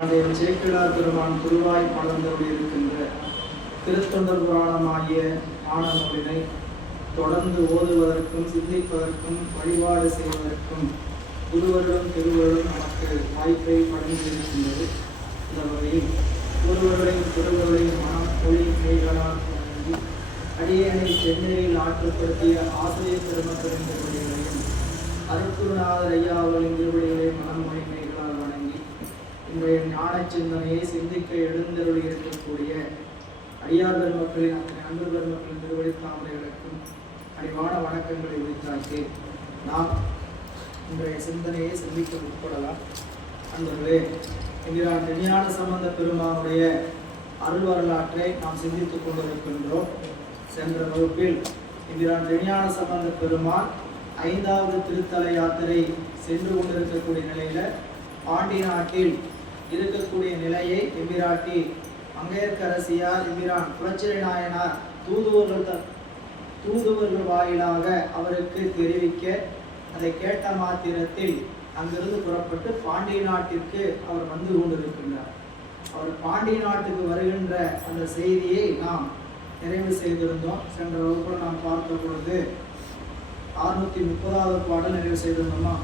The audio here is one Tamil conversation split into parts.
சேக்கிழார் பெருமான் குருவாய் மலர்ந்தோடியிருக்கின்ற திருத்தொண்டர் புராணமாகிய ஞான நூலினை தொடர்ந்து ஓதுவதற்கும் சிந்திப்பதற்கும் வழிபாடு செய்வதற்கும் குருவர்களும் திருவர்களும் நமக்கு வாய்ப்பை வழங்கியிருக்கின்றது. இந்த வகையில் ஒருவர்களையும் திருவர்களையும் மனம் மொழி கைகளால் வழங்கி அடியனை சென்னையில் ஆற்றுப்படுத்திய ஆசிரியர் பெருமக்களின் திருவடிகளையும் அருக்குருநாதர் ஐயா அவர்களின் திருவடிகளை மனமொழி கைகளால் வணங்கி இன்றைய ஞான சிந்தனையை சிந்திக்க எழுந்தருளி இருக்கக்கூடிய அடியார் பெருமக்களின் அத்தனை அன்பு பெருமக்களின் திருவடி தாமரைகளுக்கும் அடிவான வணக்கங்களை உரித்தாக்கி நாம் இன்றைய சிந்தனையை சிந்திக்க உட்படலாம். அன்பர்களே, என்கிறான் ஞான சம்பந்த பெருமானுடைய அருள் வரலாற்றை நாம் சிந்தித்துக் கொண்டிருக்கின்றோம். சென்ற வகுப்பில் என்கிறான் ஞான சம்பந்த பெருமான் 5வது திருத்தல யாத்திரை சென்று கொண்டிருக்கக்கூடிய நிலையில பாண்டி நாட்டில் இருக்கக்கூடிய நிலையை எம்பிராட்டி மங்கையர்க்கரசியார் எம்பிரான் குலச்சிறை நாயனார் தூதுவர்கள் வாயிலாக அவருக்கு தெரிவிக்க அதை கேட்ட மாத்திரத்தில் அங்கிருந்து புறப்பட்டு பாண்டிய நாட்டிற்கு அவர் வந்து கொண்டிருக்கின்றார். அவர் பாண்டிய நாட்டுக்கு வருகின்ற அந்த செய்தியை நாம் நிறைவு செய்திருந்தோம். சென்ற வகுப்பில் நாம் பார்த்த பொழுது 630வது பாடல் நிறைவு செய்திருந்தோமா?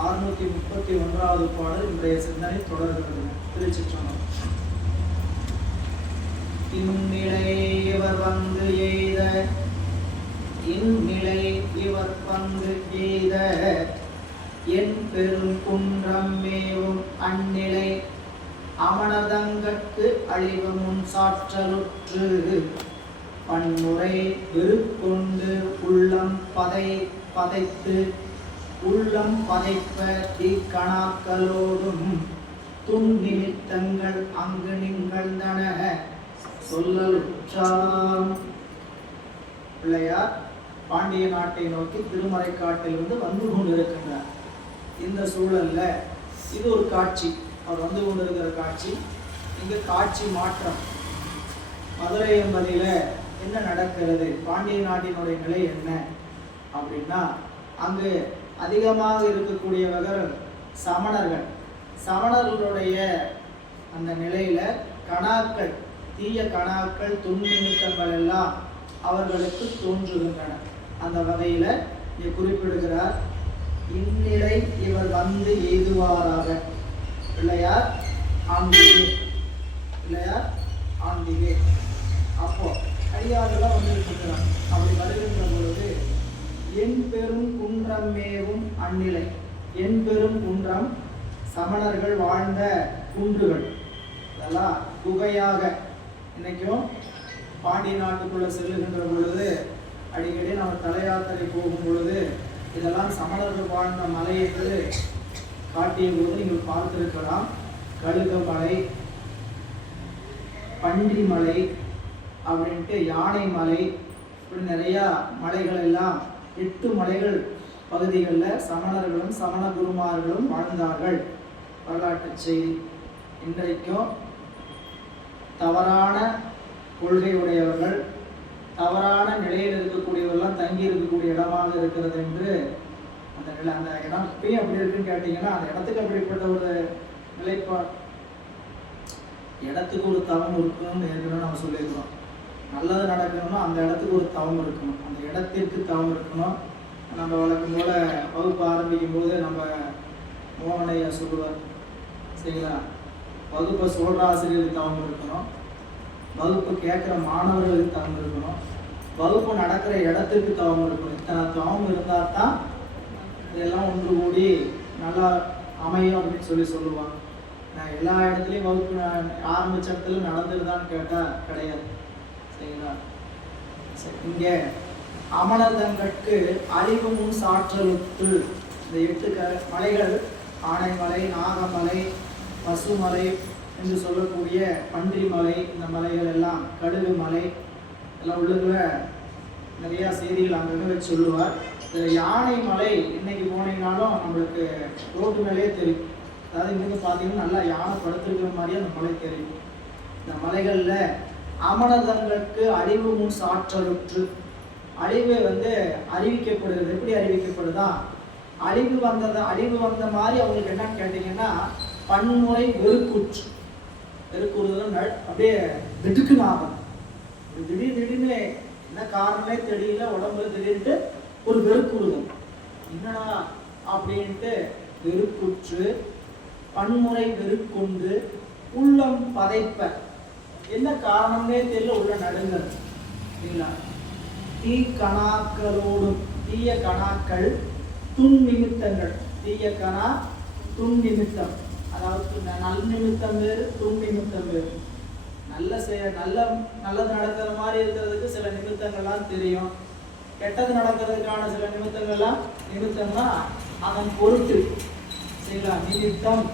631வது பாடல் இன்றைய சிந்தனை தொடர்கிறது. திருச்சிற்றம்பலம். இந்நிலை இவர் வந்து எய்த இந்நிலை இவர் வந்து எய்த என் பெரும் குன்றம் மேவும் அந்நிலை அமனதங்கட்கு அழிவு முன் சாற்றலுற்று பன்முறை வெறுக்கொண்டு உள்ளம் பதைத்து உள்ளம் பதைப்ப தீக்கணாக்களோடும் துன் நிமித்தங்கள் அங்கு நிகழ்ந்தன சொல்லலுற்றாம். பிள்ளையார் பாண்டிய நாட்டை நோக்கி திருமறைக்காட்டிலிருந்து வந்து கொண்டிருக்கின்றார். இந்த சூழல்ல இது ஒரு காட்சி, அவர் வந்து கொண்டிருக்கிற காட்சி. இங்கு காட்சி மாற்றம். மதுரை என்பதில என்ன நடக்கிறது, பாண்டிய நாட்டினுடைய நிலை என்ன அப்படின்னா, அங்கு அதிகமாக இருக்கக்கூடியவர்கள் சமணர்கள். சமணர்களுடைய அந்த நிலையில கணாக்கள், தீய கணாக்கள், துன்னிமித்தங்கள் எல்லாம் அவர்களுக்கு தோன்றுகின்றன. அந்த வகையில இங்கே குறிப்பிடுகிறார், இந்நிலை இவர் வந்து எய்துவாராக. பிள்ளையார் ஆண்டிகே, பிள்ளையார் ஆண்டிகே. அப்போ அடியார்களாக வந்திருக்கிறார். அப்படி வருகின்ற பொழுது என் பெரும் குன்றம் மேவும் அந்நிலை. என் பெரும் குன்றம் சமணர்கள் வாழ்ந்த குன்றுகள், இதெல்லாம் குகையாக இன்னைக்கும் பாண்டிய நாட்டுக்குள்ள செல்லுகின்ற பொழுது அடிக்கடி நம்ம தல யாத்திரை போகும் பொழுது இதெல்லாம் சமணர்கள் வாழ்ந்த மலை என்று காட்டிய போது நீங்கள் பார்த்திருக்கலாம். கழுகமலை, பன்றி மலை அப்படின்ட்டு யானை மலை, இப்படி நிறையா மலைகள் எல்லாம் 8 மலைகள் பகுதிகளில் சமணர்களும் சமண குருமார்களும் வாழ்ந்தார்கள். வரலாற்று செய்தி. இன்றைக்கும் தவறான கொள்கை உடையவர்கள், தவறான நிலையில் இருக்கக்கூடியவர்கள்லாம் தங்கி இருக்கக்கூடிய இடமாக இருக்கிறது என்று அந்த இடம் இப்பயும் அப்படி இருக்குன்னு கேட்டீங்கன்னா, அந்த இடத்துக்கு அப்படிப்பட்ட ஒரு நிலைப்பாடு. இடத்துக்கு ஒரு தவம் இருக்கணும்னு ஏற்கனவே நம்ம சொல்லியிருக்கோம். நல்லது நடக்கணும்னா அந்த இடத்துக்கு ஒரு தவம் இருக்கணும், அந்த இடத்திற்கு தவம் இருக்கணும். நம்ம வழக்கம் போல வகுப்பு ஆரம்பிக்கும் போது நம்ம மோகனையா சொல்லுவார், சரிங்களா? வகுப்பை சொல்கிற ஆசிரியருக்கு தவம் இருக்கணும், வகுப்பு கேட்குற மாணவர்களுக்கு தவம் இருக்கணும், வகுப்பு நடக்கிற இடத்துக்கு தவம் இருக்கணும். இத்தனை தவம் இருந்தால் தான் இதெல்லாம் ஒன்று கூடி நல்லா அமையும் அப்படின்னு சொல்லுவாங்க. நான் எல்லா இடத்துலையும் வகுப்பு ஆரம்பித்த இடத்துல நடந்துருதான்னு கேட்டால் கிடையாது, சரிங்களா? சரி, இங்கே அமனதங்கட்கு அழிவு முன் சாற்றலுற்று இந்த 8 மலைகள், ஆனைமலை, நாகமலை, பசுமலை என்று சொல்லக்கூடிய பன்றி மலை, இந்த மலைகள் எல்லாம், கடுகு மலை எல்லாம் உள்ளுக்குள்ள நிறையா செய்திகள் அங்கங்கே வச்சு சொல்லுவார். இதில் யானை மலை இன்னைக்கு போனீங்கனாலும் நம்மளுக்கு ரோட்டு மேலேயே தெரியும். அதாவது இங்கே பார்த்தீங்கன்னா நல்லா யானை படுத்திருக்கிற மாதிரியே அந்த மலை தெரியும். இந்த மலைகளில் அமனதங்களுக்கு அழிவு முன் சாற்றலுற்று, அழிவு அறிவிக்கப்படுகிறது. எப்படி அறிவிக்கப்படுதா? அழிவு வந்த மாதிரி அவங்களுக்கு என்னன்னு கேட்டீங்கன்னா, பன்முறை வெறுக்குற்று. வெறுக்குறுதல் அப்படியே திடுக்குன்னு ஆகும். திடீர்னு என்ன காரணமே தெரியல, உடம்புல திடீர்னு ஒரு வெறுக்குறுதல், என்னடா அப்படின்ட்டு வெறுக்குற்று பன்முறை வெறுக்கொண்டு உள்ளம் பதைப்ப, என்ன காரணமே தெரியல, உள்ள நடுங்கள் இல்லைங்களா. தீ கணாக்களோடும், தீய கணாக்கள் துன் நிமித்தங்கள், தீய கணா துன் நிமித்தம், அதாவது நல் நிமித்தம் வேறு துன் நிமித்தம் வேறு. நல்லது நடக்கிற மாதிரி இருக்கிறதுக்கு சில நிமித்தங்கள்லாம் தெரியும், கெட்டது நடக்கிறதுக்கான சில நிமித்தம்னா அதன் பொருட்டு சரிங்களா. நிமித்தம்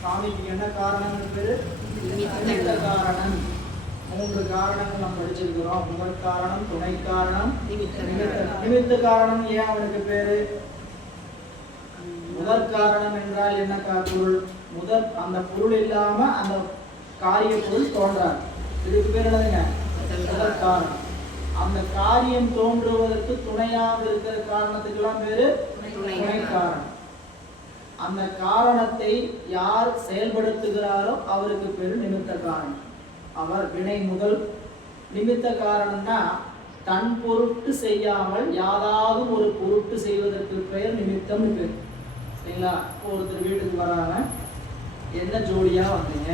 சாமிக்கு என்ன காரணம் பேரு? நிமித்த காரணம். 3 காரணங்கள் நாம் படிச்சிருக்கிறோம். முதல் காரணம், துணை காரணம், நிமித்த காரணம். ஏன் அவனுக்கு பேரு? முதல் காரணம் என்றால் என்ன பொருள்? அந்த பொருள் இல்லாம அந்த காரிய பொருள் தோன்றாது. இதுக்கு பேர் என்னதுங்க? முதல் காரணம். அந்த காரியம் தோன்றுவதற்கு துணையாக இருக்கிற காரணத்துக்கெல்லாம் பேரு துணை காரணம். அந்த காரணத்தை யார் செயல்படுத்துகிறாரோ அவருக்கு பேரு நிமித்த காரணம். அவர் வினை முதல். நிமித்த காரணம்னா தன் பொருட்டு செய்யாமல் யாராவது ஒரு பொருட்டு செய்வதற்கு பெயர் நிமித்தம்னு பேர் சரிங்களா. ஒருத்தர் வீட்டுக்கு வராங்க, என்ன ஜோடியா வந்தீங்க,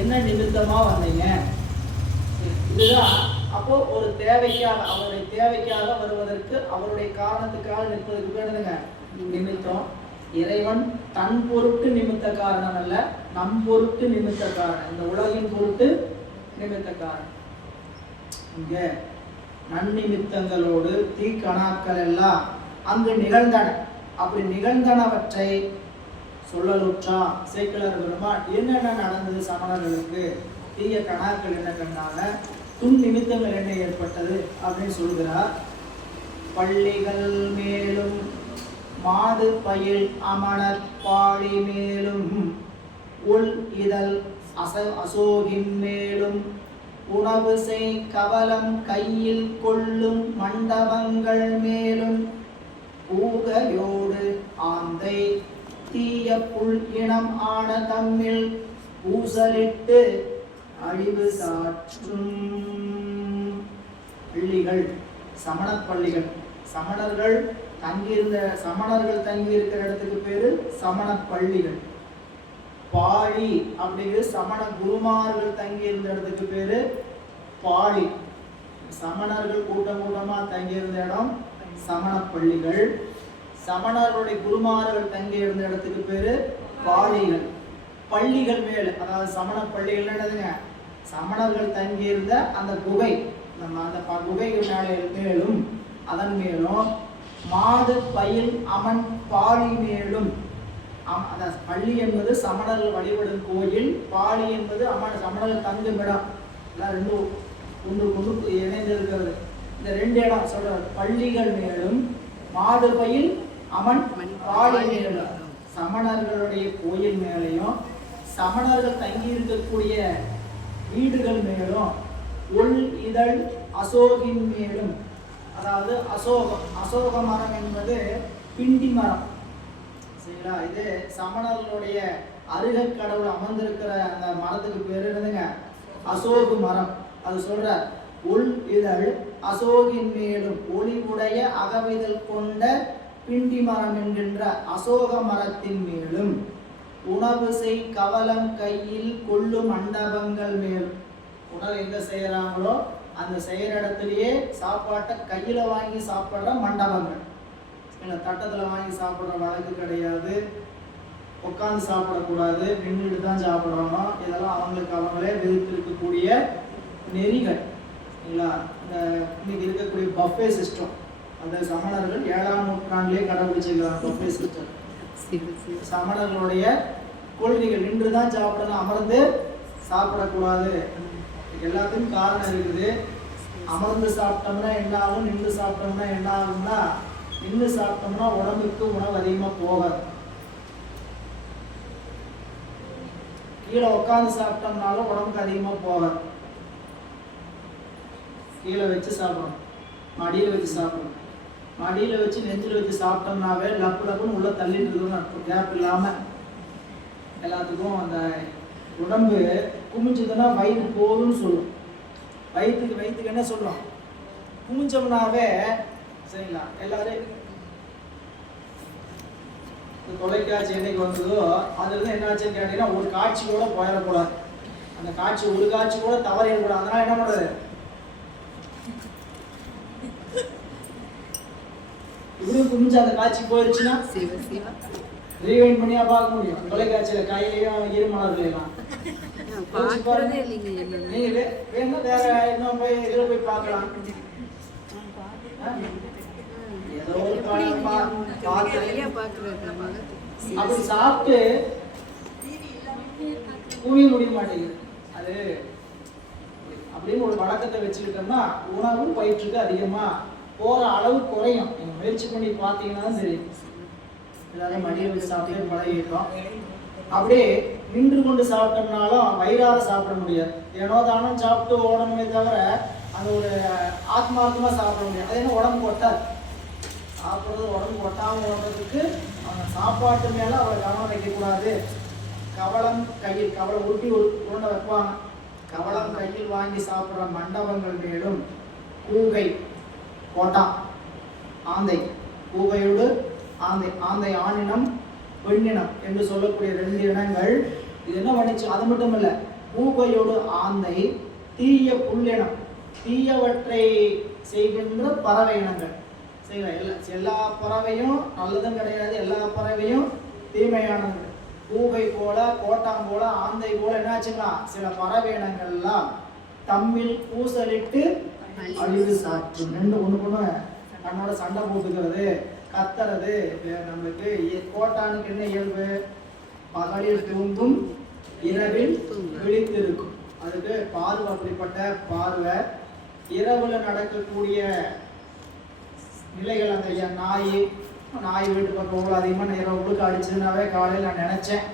என்ன நிமித்தமா வந்தீங்க, இதுதான். அப்போ ஒரு தேவைக்காக, அவருடைய தேவைக்காக வருவதற்கு, அவருடைய காரணத்துக்காக நிற்பதற்கு பேர் என்னங்க? நிமித்தம். இறைவன் தன் பொருட்டு நிமித்த காரணம் அல்ல, நம் பொருட்டு நிமித்த காரணம், இந்த உலகின் பொருட்டு நிமித்த காரணம். இங்க நன்னிமித்தங்களோடு தீக்கணாக்கள் எல்லாம் அங்கு நிகழ்ந்தன. அப்படி நிகழ்ந்தனவற்றை சொல்லலுற்றா சேக்கிழார் பெருமான் என்னென்ன நடந்தது சமணர்களுக்கு, தீய கணாக்கள் என்ன கண்டாங்க, துன் நிமித்தங்கள் என்ன ஏற்பட்டது அப்படின்னு சொல்கிறார். பள்ளிகள் மேலும் மாது பயில் அமணர் பாழி மேலும் உள் இதழ் அசோகின் மேலும் உணவு செய் கவலம் கையில் கொள்ளும் மண்டபங்கள் மேலும் பூகையோடு ஆந்தை தீய புல் இனம் ஆன தம்மில் பூசலிட்டு அழிவு சாற்றும். பள்ளிகள், சமண பள்ளிகள், சமணர்கள் தங்கியிருக்கிற இடத்துக்கு பேரு சமண பள்ளிகள். பாழி அப்படிங்கிற சமண குருமார்கள் தங்கியிருந்த இடத்துக்கு பேரு பாழி. சமணர்கள் கூட்டமா தங்கியிருந்த இடம் சமண பள்ளிகள். சமணர்களுடைய குருமார்கள் தங்கியிருந்த இடத்துக்கு பேரு பாழிகள். பள்ளிகள் மேல், அதாவது சமண பள்ளிகள் என்னதுங்க? சமணர்கள் தங்கியிருந்த அந்த குகை, அந்த குகைகள் மேலும் அதன் மேலும் மாது பயில் அமன் பாழி மேலும். அந்த பள்ளி என்பது சமணர்கள் வழிபடும் கோயில், பாழி என்பது சமணர்கள் தங்கும் இடம். ரெண்டும் ஒன்று இணைந்திருக்கிறது. இந்த 2 இடம் சொல்றார். பள்ளிகள் மேலும் மாது பயில் அமன் பாழி மேலும், சமணர்களுடைய கோயில் மேலையும் சமணர்கள் தங்கி இருக்கக்கூடிய வீடுகள் மேலும் உள் இதழ் அசோகின் மேலும், அதாவது அசோக மரம் என்பது பிண்டி மரம் சரிங்களா. இது சமணர்களுடைய அருகக் கடவுள் அமர்ந்திருக்கிற அந்த மரத்துக்கு பேரு என்னதுங்க? அசோகு மரம். அது சொல்ற உள் இதழ் அசோகின் மேலும் ஒளிவுடைய அகவிதழ் கொண்ட பிண்டி மரம் என்கின்ற அசோக மரத்தின் மேலும் உணவு செய் கவலம் கையில் கொள்ளும் மண்டபங்கள் மேலும். உணவு எங்க செய்யறாங்களோ அந்த செய்யற இடத்துலயே சாப்பாட்டை கையில வாங்கி சாப்பிட்ற மண்டபங்கள். தட்டத்துல வாங்கி சாப்பிட்ற வழக்கு கிடையாது. உட்காந்து சாப்பிடக்கூடாது, நின்றுட்டு தான் சாப்பிட்றோம். இதெல்லாம் அவங்களே விதித்திருக்கக்கூடிய நெறிகள் இல்லைங்களா. இந்த இன்னைக்கு இருக்கக்கூடிய பஃபே சிஸ்டம், அந்த சமணர்கள் 7ஆம் நூற்றாண்டிலே கடைபிடிச்சிருக்கிறாங்க பஃபே சிஸ்டம். சமணர்களுடைய கொள்கைகள் நின்று தான் சாப்பிடணும், அமர்ந்து சாப்பிடக்கூடாது. எல்லாத்துக்கும் காரணம் இருக்குது. அமர்ந்து சாப்பிட்டோம்னா என்ன ஆகும், நின்று சாப்பிட்டோம்னா என்ன ஆகும்னா, நின்று சாப்பிட்டோம்னா உடம்புக்கு உணவு அதிகமாக போகாது. கீழே உட்காந்து சாப்பிட்டோம்னாலும் உடம்புக்கு அதிகமாக போகாது. கீழே வச்சு சாப்பிடணும், மடியில் வச்சு சாப்பிடணும். மடியில் வச்சு நெஞ்சில் வச்சு சாப்பிட்டோம்னாவே லப்பு லப்புன்னு உள்ள தள்ளிட்டு இருக்கணும், கேப் இல்லாமல். எல்லாத்துக்கும் அந்த உடம்பு குமிஞ்சதுன்னா வயிறு போதும்னு சொல்லும். வயிற்றுக்கு என்ன சொல்றோம்? குமிஞ்சோம்னாவே சரிங்களா? எல்லாரும் தொலைக்காட்சி என்னைக்கு வந்ததோ அதுல இருந்து என்ன ஆச்சுன்னு கேட்டீங்கன்னா ஒரு காட்சி கூட போயிடக்கூடாது. அந்த காட்சி ஒரு காட்சி கூட தவறிடக்கூடாது. அதனால என்ன பண்றது? இப்படியும் குமிஞ்சு அந்த காட்சி போயிடுச்சுன்னா ரீவைண்ட் பண்ணியா பார்க்க முடியும். தொலைக்காட்சியில கையிலையும் இருமலர்லாம் நீங்க வேணா வேற இன்னும் போய் இதுல போய் பார்க்கலாம். ஏதோ ஒரு அப்படி சாப்பிட்டு குனிய முடிய மாட்டேங்குது. அது அப்படின்னு ஒரு வழக்கத்தை வச்சுக்கிட்டோம்னா உணவும் வயிற்றுக்கு அதிகமா போற அளவு குறையும். நீங்க முயற்சி பண்ணி பார்த்தீங்கன்னா தெரியும். எல்லாரும் மடியை வச்சு சாப்பிட்டு பழகிட்டோம். அப்படியே நின்று கொண்டு சாப்பிட்டோம்னாலும் வயிறார சாப்பிட முடியாது. ஏனோ தானும் சாப்பிட்டு ஓடணுமே தவிர அது ஒரு ஆத்மார்த்தமா சாப்பிட முடியாது. அது என்ன உடம்பு கொட்டாது. சாப்பிட்றது உடம்பு கொட்டாமல் ஓடுறதுக்கு அவங்க சாப்பாட்டு மேலே அவளை கவனம் வைக்கக்கூடாது. கவளம் உருட்டி ஒரு உருண்டை வைப்பாங்க. கவளம் கையில் வாங்கி சாப்பிட்ற மண்டபங்கள் மேலும் கூகை கோட்டான் ஆந்தை, கூகையோடு ஆந்தை ஆணினம் பெண்ணினம் என்று சொல்லக்கூடிய 2 இனங்கள். இது என்ன பண்ணிச்சு? அது மட்டும் இல்லை, கூகையோடு ஆந்தை தீய புல்லினம், தீயவற்றை செய்கின்ற பறவை இனங்கள். எல்லா பறவையும் நல்லதும் கிடையாது, எல்லா பறவையும் தீமையானது. கூகை போல கோட்டான் போல ஆந்தை போல என்னாச்சுங்களா சில பறவை இனங்கள்லாம் தம்மில் பூசலிட்டு அழிவு சாற்றும். 2 ஒண்ணு தன்னோட சண்டை போட்டுக்கிறது, கத்துறது. நம்மளுக்கு கோட்டானுக்கு என்ன இயல்பு? பகலில் தூங்கும், இரவில் விழித்திருக்கும். அதுக்கு பார்வை அப்படிப்பட்ட பார்வை. இரவுல நடக்கக்கூடிய நிலைகள் அந்த நாய் வீட்டு பக்கம் அவ்வளோ அதிகமாக இரவு முழுக்க அடிச்சதுனாவே காலையில் நான் நினைச்சேன்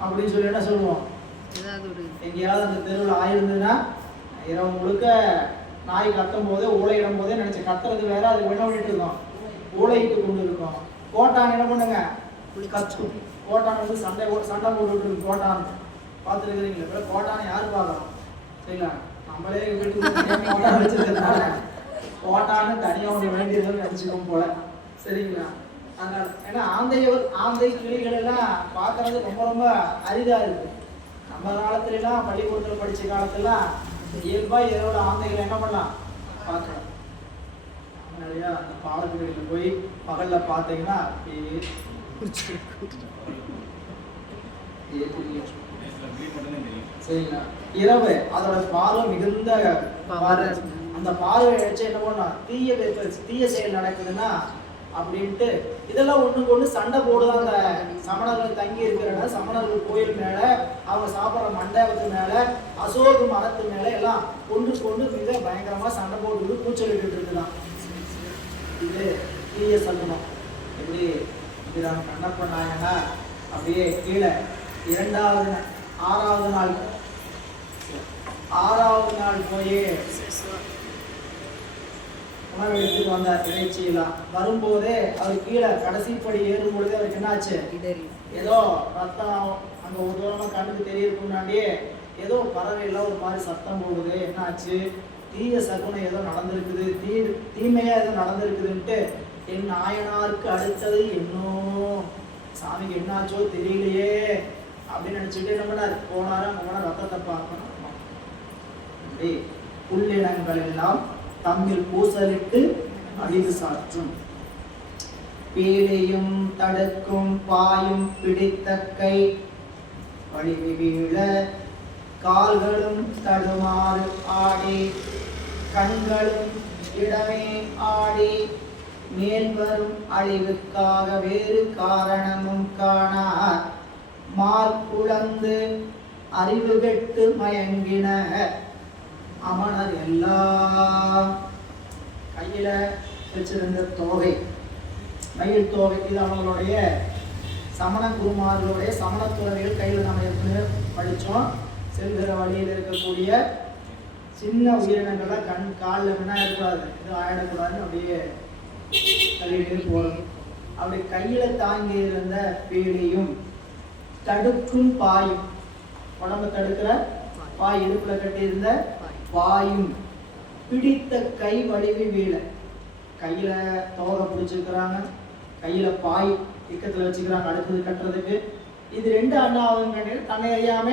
அப்படின்னு சொல்லி என்ன சொல்லுவோம்? எங்கேயாவது அந்த தெருவில் ஆயிருந்ததுன்னா இரவு முழுக்க நாய் கத்தும் போதே ஊழையிடும் போதே நினைச்சேன். கத்துறது வேற, அது என்ன பண்ணிட்டு இருக்கோம்? ஊழையிட்டு கொண்டு இருக்கோம். கோட்டான் என்ன பண்ணுங்க? கத்தும். கோட்டான் வந்து சண்டை போட்டுட்டு இருக்கு. கோட்டான் பார்த்துருக்கிறீங்களா? கோட்டானை யாரு பார்க்கலாம்? சரிங்களா? நம்மளே வீட்டுக்கு கோட்டான் வச்சிருக்கிறதுனால கோட்டான்னு தனியாக ஒன்று வேண்டியதுன்னு நினச்சிக்கோம் போல. சரிங்களா? அதனால ஏன்னா ஆந்தை கிளிகள் எல்லாம் பார்க்கறது ரொம்ப ரொம்ப அரிதா இருக்கு. நம்ம காலத்துலாம் பள்ளிக்கூடத்தில் படிச்ச காலத்துலாம் இயல்பா இரவோட ஆந்தைகளை என்ன பண்ணலாம் பார்க்கலாம். நிறையா அந்த பாலக்குடியில் போய் பகல்ல பார்த்தீங்கன்னா சரிங்களா? இரவு அதோட பார்வை மிகுந்த அந்த பார்வை வச்சு என்ன பண்ணா தீய செயல் நடக்குதுன்னா அப்படின்ட்டு இதெல்லாம் ஒண்ணுக்கு ஒண்ணு சண்டை போடுதான். அந்த சமணர்கள் தங்கி இருக்கிற சமணர்கள் கோயில் மேல, அவங்க சாப்பிட்ற மண்டபத்து மேல, அசோக மரத்து மேல எல்லாம் கொண்டு மிக பயங்கரமா சண்டை போட்டு கூச்சலிட்டு இருக்குதான். இது தீய சங்கமம். எப்படி கண்ணப்ப நாயனா அப்படியே கீழே 6வது நாள் போய் உணவு எடுத்துட்டு வந்தார். இறைச்சியெல்லாம் வரும்போதே அவர் கீழே கடைசி படி ஏறும் பொழுது அவருக்கு என்னாச்சு? ஏதோ ரத்தம் அங்க ஒரு தூரமா கண்ணுக்கு தெரியறதுக்கு முன்னாடியே ஏதோ பறவையெல்லாம் ஒரு மாதிரி சத்தம் போடுது. என்னாச்சு? தீய சகுனம் ஏதோ நடந்திருக்குது, தீமையா ஏதோ நடந்திருக்குதுன்ட்டு என் நாயனாருக்கு அடுத்தது இன்னும் சாமிக்கு என்னாச்சோ தெரியலையே அப்படின்னு நினைச்சுட்டு என்ன பண்ணாரு? போனாரு. ரத்தத்தை பார்க்கணும். புல்லினங்கள் எல்லாம் தம்மில் பூசலிட்டு அழிவு சாற்றும். பீலையும் தடுக்கும் பாயும் பிடித்த கை வழிவி வீழ கால்களும் தடுமாறு ஆடி கண்களும் இடமே ஆடி மேல் வரும் அழிவுக்காக வேறு காரணமும் காணார் மால் குழந்து அறிவு கெட்டு மயங்கின அமணர் எல்லாம். கையில வச்சிருந்த தோகை, மயில் தோகை, இது அவங்களுடைய சமண குருமார்களுடைய சமணத்துறவிகள் கையில் நம்ம ஏற்கனவே படித்தோம். செல்கிற வழியில் இருக்கக்கூடிய சின்ன உயிரினங்கள்லாம் காலில் என்ன இருக்கக்கூடாது, இது ஆயிடக்கூடாதுன்னு அப்படியே தள்ளிட்டு போகணும். அப்படி கையில் தாங்கி இருந்த பீலியும் தடுக்கும் பாயும், உடம்ப தடுக்கிற பாய், இடுப்புல கட்டியிருந்த பாயும், பிடித்த கை வடிவி வீழ, கையில தோகை பிடிச்சிருக்கிறாங்க, கையில பாய் இக்கத்துல வச்சுக்கிறாங்க அடுத்தது கட்டுறதுக்கு. இது ரெண்டு அண்ணாவது தன்னை அறியாம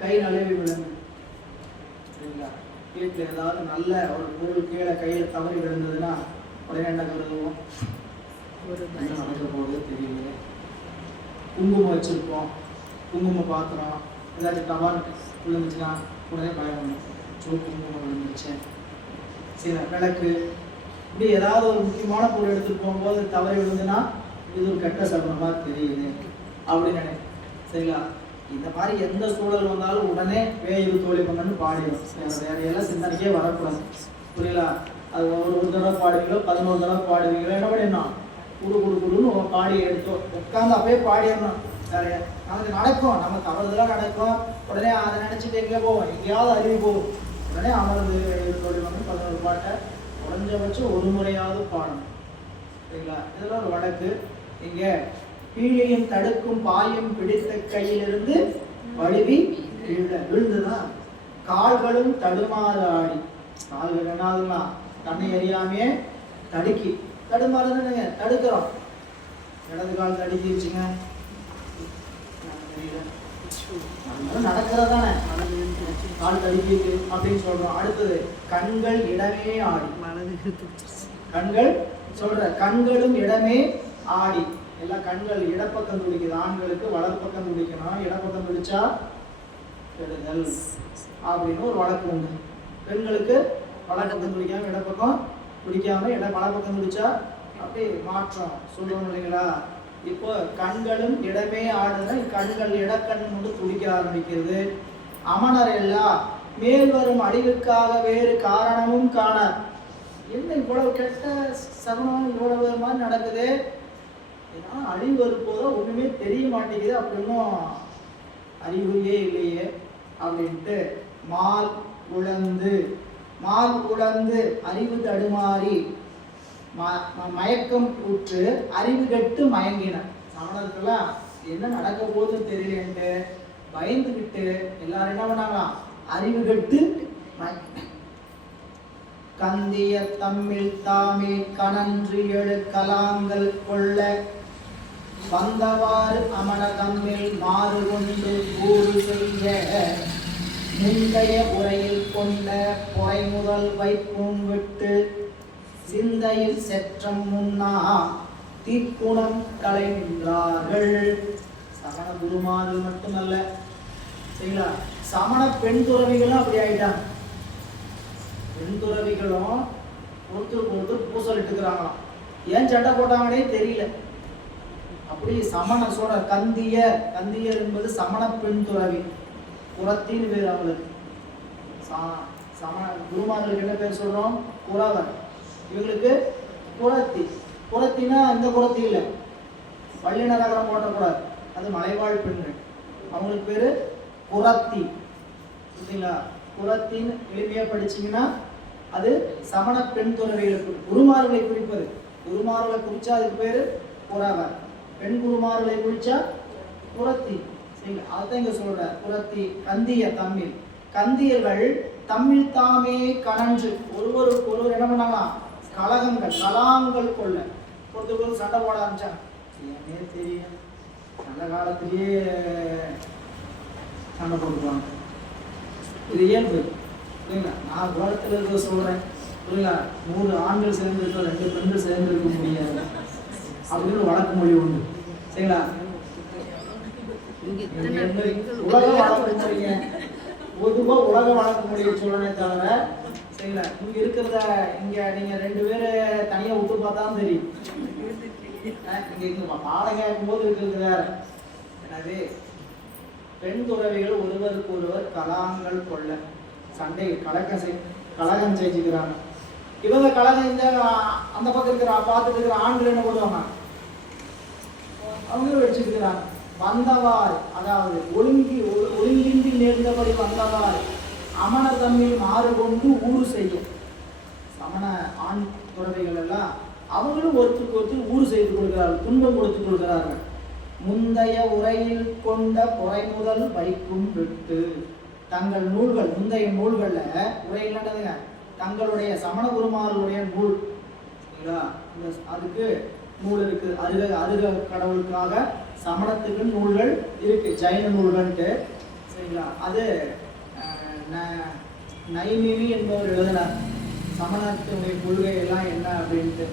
கை நழுவி விழுந்து. சரிங்களா? வீட்டில் ஏதாவது நல்ல ஒரு பொருள் கீழே கையில தவறி விழுந்ததுன்னா உடனே என்ன கருதுவோம்? என்ன நடக்க போகுது தெரியல. குங்குமம் வச்சிருப்போம், குங்குமம் பாத்திரம் ஏதாச்சும் டவால் விழுந்துச்சுன்னா உடனே பயம், குங்குமம் விழுந்துருச்சேன். சரி, விளக்கு, இப்படி ஏதாவது ஒரு முக்கியமான பொருள் எடுத்துட்டு போகும்போது தவறி விழுந்துன்னா இது ஒரு கெட்ட சகுனமா தெரியுது அப்படின்னு நினைக்கிறேன். சரிங்களா? இந்த மாதிரி எந்த சூழல் வந்தாலும் உடனே வேயிறு தோழி பண்ணு பாடிடும். வேற எல்லாம் சிந்தனைக்கே வரக்கூடாது. புரியலா? அது ஒரு தடவை பாடுவீங்களோ 11 தடவை பாடுவீங்களோ என்ன பண்ணிடணும்? குடுன்னு பாடி எடுத்தோம் உட்காந்து அப்பயே பாடிடணும். நமக்கு நடக்கும், நம்ம தவறுதெல்லாம் நடக்கும். உடனே அதை நினைச்சிட்டு எங்கே போவோம்? எங்கேயாவது அருவி போகும். உடனே அமர்ந்து வேயிறு தோழி பண்ணு 11 பாட்டை குறைஞ்சபட்சம் ஒரு முறையாவது பாடணும். சரிங்களா? இதெல்லாம் ஒரு வழக்கு. இங்க கீழையும் தடுக்கும் பாயும் பிடித்த கையிலிருந்து வழுவி விழுந்துதான். கால்களும் தடுமாறு ஆடி, கால்கள் என்னாதுன்னா தன்னை அறியாமையே தடுக்கி தடுமாறுதுங்க, தடுக்கிறோம். இடது கால் தடுக்கிடுச்சுங்க, நடக்கிறதானே கால் தடுக்கிட்டு அப்படின்னு சொல்றோம். அடுத்தது கண்கள் இடமே ஆடி, கண்கள் சொல்ற கண்களும் இடமே ஆடி. எல்லாம் கண்கள் இடப்பக்கம் துடிக்குது. ஆண்களுக்கு வலது பக்கம் துடிக்கணும், இடப்பக்கம் துடிச்சா கெடுதல் அப்படின்னு ஒரு வழக்கு உண்டு. பெண்களுக்கு வலப்பக்கம் துடிக்காம இடப்பக்கம் துடிக்காம வலப்பக்கம் துடிச்சா அப்படி மாற்றம் சொல்றோம் இல்லைங்களா? இப்போ கண்களும் இடமே ஆடுனா கண்கள் இடக்கண் கொண்டு துடிக்க ஆரம்பிக்கிறது. அமனர் எல்லாம் மேல் வரும் அழிவுக்காக வேறு காரணமும் காணார். என்ன இவ்வளவு கெட்ட சகுனம் இவ்வளவு மாதிரி நடக்குது, ஏன்னா அழிவு வரும்போதோ ஒண்ணுமே தெரிய மாட்டேங்குது, அப்படின்னும் அறிகுறியே இல்லையே அப்படின்ட்டு மால் உழந்து அறிவு தடுமாறி மயக்கம் உற்று அறிவு கெட்டு மயங்கின. சமணர்கள்லாம் என்ன நடக்க போகுதுன்னு தெரியலன்ட்டு பயந்துகிட்டு எல்லாரும் என்ன பண்ணாங்களாம்? அறிவு கெட்டு கந்திய தம்மில் தாமே கனன்று எழு கலாங்கள் கொள்ள வந்தவாறு அமன தம்மில் மாறு கொண்டு கூறு செய்ய முந்தைய உரையில் கொண்ட பொறை முதல் வைப்பும் விட்டு சிந்தையில் செற்றம் முன்னா தீக்குணம் கலைகின்றார்கள். சமண குருமார்கள் மட்டுமல்ல, சரிங்களா, சமண பெண் துறவிகளும் அப்படி ஆயிட்டாங்க. பெண் துறவிகளும் ஒருத்தருக்கு ஒருத்தர் பூசல் இட்டுக்கிறாங்களாம். ஏன் சட்டை போட்டாங்கன்னே தெரியல. அப்படி சமண சொல்ற கந்தியர் என்பது சமண பெண் துறவி, குரத்தின்னு பேர் அவங்களுக்கு. சமண குருமார்களுக்கு என்ன பேர் சொல்றோம்? குறவர். இவங்களுக்கு குரத்தினா இந்த குரத்தி இல்லை, பள்ளின நகரம் போட்டக்கூடாது, அது மலைவாழ் பெண்கள். அவங்களுக்கு பேரு குரத்தி. சரிங்களா? குரத்தின் எளிமையா படிச்சீங்கன்னா அது சமண பெண் துறவிகளுக்கு குருமார்களை குறிப்பது. குருமார்களை குறிச்சா அதுக்கு பேரு குறவர், பெண் குருமார்களை குறிச்சா குரத்தி. சரிங்களா? அதான் இங்க சொல்ற குரத்தி. கந்திய தம்மில், கந்தியர்கள் தம்மில் தாமே கனன்று ஒருவருக்கு ஒருவர் என்ன பண்ணாங்களாம்? கலாங்கள் கொள்ள ஒருத்தருக்கு சண்டை போட ஆரம்பிச்சாங்க. ஏன்னே தெரியும், நல்ல காலத்திலேயே சண்டை போட்டுக்குவாங்க. இது இயல்பு. புரியுங்களா? நான் உலகத்தில் இருக்க சொல்றேன். புரியுங்களா? 100 ஆண்கள் சேர்ந்து இருக்க 2 பெண்கள் சேர்ந்து இருக்க முடியாது அப்படின்னு வழக்கு மொழி உண்டு. சரிங்களா? உலக வழக்கு மொழிங்க, பொதுவா உலக வழக்கு மொழியை சொல்லணே தவிர, சரிங்களா, இங்க இருக்கிறத இங்க நீங்க 2 பேரு தனியா விட்டு பார்த்தாலும் தெரியும். இங்க பாடம் கேட்கும் போது இருக்கிறது வேற. எனவே பெண் துறவிகள் ஒருவருக்கு ஒருவர் கலாங்கள் கொள்ள சண்டை கலகம் செஞ்சுக்கிறாங்க. இவங்க கலகம் இந்த அந்த பக்கம் இருக்கிற பார்த்துட்டு இருக்கிற ஆண்கள் என்ன பண்ணுவாங்க? அவங்களும் வச்சுக்கிறாங்க. வந்தவாறு, அதாவது ஒழுங்கின்றி நேர்ந்தபடி வந்தவாறு அமன தம்மில் மாறு கொண்டு ஊறு செய்யும். சமண ஆண் துறவிகள் எல்லாம் அவங்களும் ஒருத்தருக்கு ஒருத்தர் ஊறு செய்து கொள்கிறார்கள், துன்பம் கொடுத்துக் கொள்கிறார்கள். முந்தைய உரையில் கொண்ட பொறை முதல் வைக்கும் விட்டு. தங்கள் நூல்கள், முந்தைய நூல்கள்ல உரையில் என்னதுங்க, தங்களுடைய சமண குருமார்களுடைய நூல், அதுக்கு நூல் இருக்கு. அருக கடவுளுக்காக சமணத்துக்கு நூல்கள் இருக்கு, ஜைன நூல்கள்ட்டு, சரிங்களா. அது நைமினி என்பவர் எழுதினார். சமணத்தினுடைய கொள்கை எல்லாம் என்ன அப்படின்ட்டு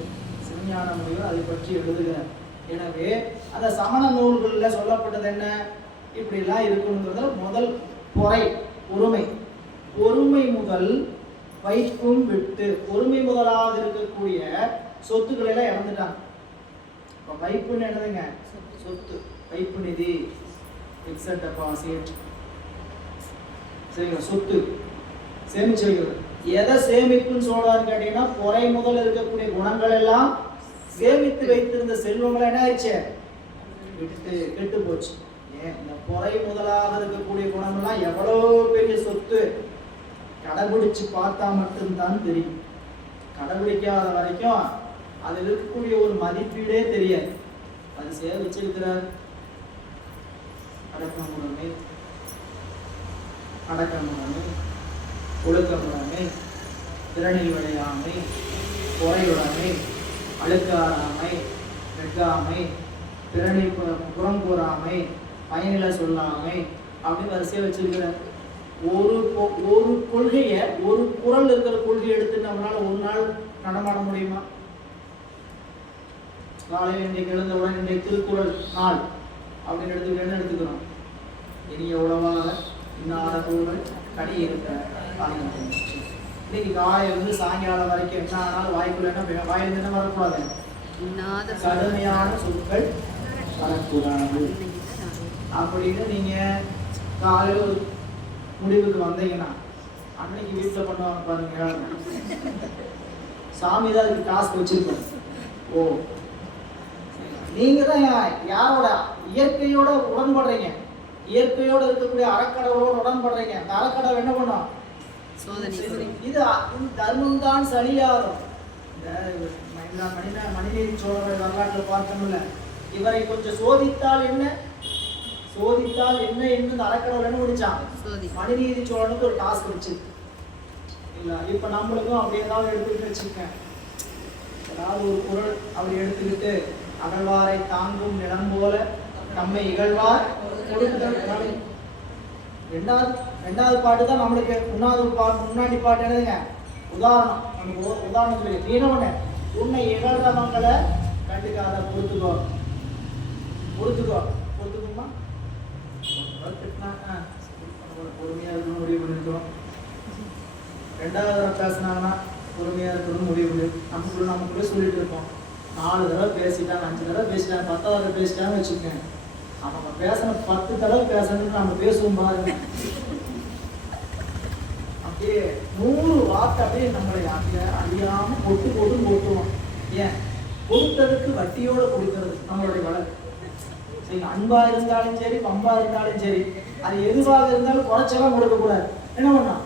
சிவஞான முனிவர் அதை பற்றி எழுதுகிறார். எனவே அந்த சமண நூல்களில் சொல்லப்பட்டது என்ன, இப்படிலாம் இருக்கணுங்கிறது முதல் பொறை, பொறுமை. பொறுமை முதல் வைக்கும் விட்டு. பொறுமை முதலாக இருக்கக்கூடிய சொத்துக்களை எல்லாம் இறந்துட்டாங்க. இப்போ வைப்புன்னு என்னதுங்க, சொத்து, வைப்பு நிதி, பிக்ஸட் டெபாசிட், சரிங்களா, சொத்து சேமிச்சு வைக்கிறது. எதை சேமிப்புன்னு சொல்றாரு கேட்டீங்கன்னா, பொறை முதல் இருக்கக்கூடிய குணங்கள் எல்லாம் சேமித்து வைத்திருந்த செல்வங்கள் என்ன ஆயிடுச்சு, விட்டு கெட்டு போச்சு. ஏன், இந்த பொறை முதலாக இருக்கக்கூடிய குணமெல்லாம் எவ்வளவு பெரிய சொத்து, கடைபிடிச்சு பார்த்தா மட்டும்தான் தெரியும். கடைபிடிக்காத வரைக்கும் அதில் இருக்கக்கூடிய ஒரு மதிப்பீடே தெரியாது. அது சேமிச்சிருக்கிறார். அடக்கமுடைமை, அடக்கமுடைமை, ஒழுக்கமுடைமை, திறனில் விளையாமை, பொறையுடைமை, அழுக்காராமை, வெட்காமை, திறனில் புறம் கூறாமை, பயனில சொல்லாமை அப்படின்னு வரிசையை வச்சிருக்கிறார். ஒரு கொள்கையை, ஒரு குறள் இருக்கிற கொள்கையை எடுத்து நம்மளால ஒரு நாள் நடமாட முடியுமா? காலையில் இன்றைக்கு எழுந்தவுடன் இன்றைக்கு திருக்குறள் நாள் அப்படின்னு எடுத்துக்கிறோம். இனிய உழவாக இன்னாத பொருள் கனி இருக்க. இன்னைக்கு காலையிலிருந்து சாயங்காலம் வரைக்கும் என்ன ஆனாலும் வாய்க்குள்ள என்ன, வாயிலிருந்து என்ன வரக்கூடாது, கடுமையான சொற்கள் வரக்கூடாது அப்படின்னு நீங்க காலையில் ஒரு முடிவுக்கு வந்தீங்கன்னா, அன்னைக்கு வீட்டில் பண்ணுவாங்க பாருங்க, சாமி தான் அதுக்கு டாஸ்க் வச்சிருப்பாங்க. ஓ, நீங்க தான் யாரோட, இயற்கையோட உடன்படுறீங்க, இயற்கையோட இருக்கக்கூடிய அறக்கடவுளோட உடன்படுறீங்க. அந்த அறக்கடவுள் என்ன பண்ணும், இது தர்மம் தான் சரியாகும். இந்த மணிநீதி சோழர்கள் வரலாற்றில் பார்த்தோம்ல, இவரை கொஞ்சம் சோதித்தால் என்ன, சோதித்தால் என்ன என்று இந்த அறக்கடவுள் என்ன முடிச்சான், மணிநீதி சோழனுக்கு ஒரு டாஸ்க் வச்சு இல்ல. இப்ப நம்மளுக்கும் அப்படி ஏதாவது எடுத்துக்கிட்டு வச்சுக்கேன், ஏதாவது ஒரு குறள் அப்படி எடுத்துக்கிட்டு, அகழ்வாரை தாங்கும் நிலம் போல நம்மை இகழ்வார் கொடுத்தல். ரெண்டாவது பாட்டு தான் நம்மளுக்கு. முன்னாடி பாட்டு என்னதுங்க, உதாரணம். நமக்கு உதாரணம் சொல்லி, நீ என்ன பண்ண, உன்னை இகழ்றவங்களை கண்டுக்காத, பொறுத்துக்கோ, பொறுத்துக்குமா, பொறுமையா இருக்கணும் முடிவு பண்ணிருக்கோம். ரெண்டாவது பேசினாங்கன்னா பொறுமையா இருக்கணும் முடிவு. நமக்குள்ளே சொல்லிட்டு இருக்கோம், 4 தடவை பேசிட்டாங்க, 5 தடவை பேசிட்டாங்க, 10வது தடவை பேசிட்டான்னு வச்சுக்கோங்க. அவங்க பேசணும் 10 தடவை பேசணும்னு நம்ம பேசுவோம் பாருங்க. அப்படியே 100 வார்த்தை அப்படியே நம்மளை அறியாம போட்டுவோம். ஏன், கொடுத்ததுக்கு வட்டியோட கொடுக்கிறது நம்மளுடைய வழக்கு. சரி, அன்பா இருந்தாலும் சரி, பம்பா இருந்தாலும் சரி, அது எதுவாக இருந்தாலும் குறைச்செல்லாம் கொடுக்கக்கூடாது. என்ன பண்ணலாம்,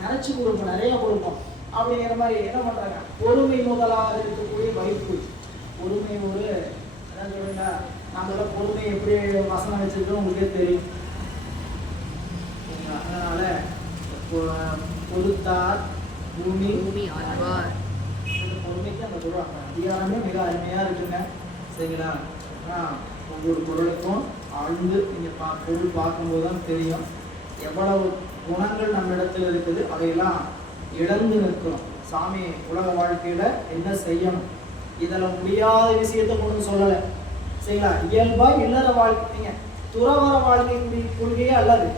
நிறைச்சு கொடுப்போம், நிறைய கொடுப்போம் அப்படிங்கிற மாதிரி என்ன பண்றாங்க. பொறுமை முதலாக இருக்கக்கூடிய வைப்பு. பொறுமை ஒரு அதான் சொல்லுங்க, நம்மளோட பொறுமை எப்படி வசனம் வச்சிருக்கோம் உங்களுக்கே தெரியும். அதனால பொறுத்தார் பூமி ஆழ்வார், பொறுமைக்கு அந்த சொல்றாங்க. அதிகாரமே மிக அருமையா இருக்குங்க, சரிங்களா. ஒவ்வொரு பொருளுக்கும் ஆழ்ந்து நீங்க பொருள் பார்க்கும்போது தான் தெரியும் எவ்வளவு குணங்கள் நம்ம இடத்துல இருக்குது. அதையெல்லாம் இழந்து நிற்கிறோம். சாமி உலக வாழ்க்கையில என்ன செய்யணும், இதெல்லாம் முடியாத விஷயத்தை கொண்டு சொல்லலை, சரிங்களா. இயல்பா இல்லற வாழ்க்கை, துறவர வாழ்க்கைக்குரிய கொள்கையே அல்லது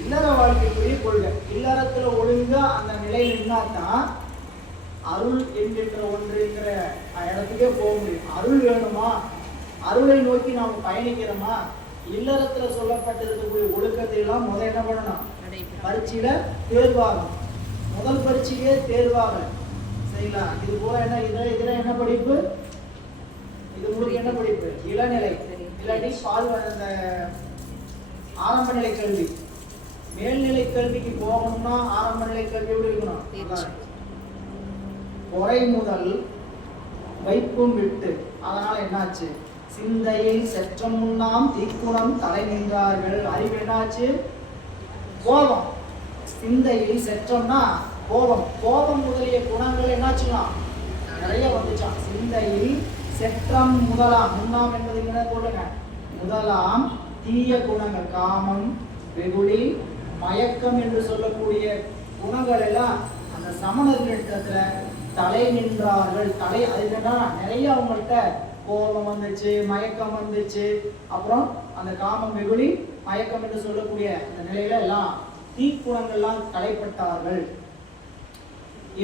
இல்லற வாழ்க்கைக்குரிய கொள்கை. இல்லறத்துல ஒழுங்கா அந்த நிலை நின்னாதான் அருள் என்கின்ற ஒன்றுங்கிற இடத்துக்கே போக முடியும். அருள் வேணுமா, அருளை நோக்கி நாம் பயணிக்கிறோமா, இல்லறத்துல சொல்லப்பட்டிருக்கக்கூடிய ஒழுக்கத்தை எல்லாம் முதல் என்ன பண்ணணும், பரீட்சையில தேர்வாகும். முதல் பரீட்சையே தேர்வாக, சரிங்களா. இது போல என்ன, இதுல என்ன படிப்பு, இது உங்களுக்கு என்ன படிப்பு, இளநிலை, இல்லாட்டி பால் அந்த ஆரம்ப நிலை கல்வி. மேல்நிலை கல்விக்கு போகணும்னா ஆரம்ப நிலை கல்வியோடு இருக்கணும். பொறை முதல் வைப்பும் விட்டு. அதனால என்னாச்சு, சிந்தையில் செற்றம் முன்னாம் தீக்குணம் தலை நின்றார்கள். அறிவு என்னாச்சு? கோபம். சிந்தையில் செற்றம்னா கோபம். கோபம் முதலிய குணங்கள் என்னாச்சுன்னா நிறைய வந்துச்சான். சிந்தையில் செற்றம் முதலாம், முன்னாம் என்பது என்ன போடுங்க, முதலாம் தீய குணங்கள், காமம், வெகுளி, மயக்கம் என்று சொல்லக்கூடிய குணங்கள் எல்லாம் அந்த சமணர்களிடத்துல தலை நின்றார்கள். தலை அது என்னன்னா நிறைய அவங்கள்ட்ட கோபம் வந்துச்சு, மயக்கம் வந்துச்சு. அப்புறம் அந்த காமம், வெகுளி, மயக்கம் என்று சொல்லக்கூடிய அந்த நிலையில எல்லாம் தீக்குணங்கள்லாம் தலைப்பட்டார்கள்.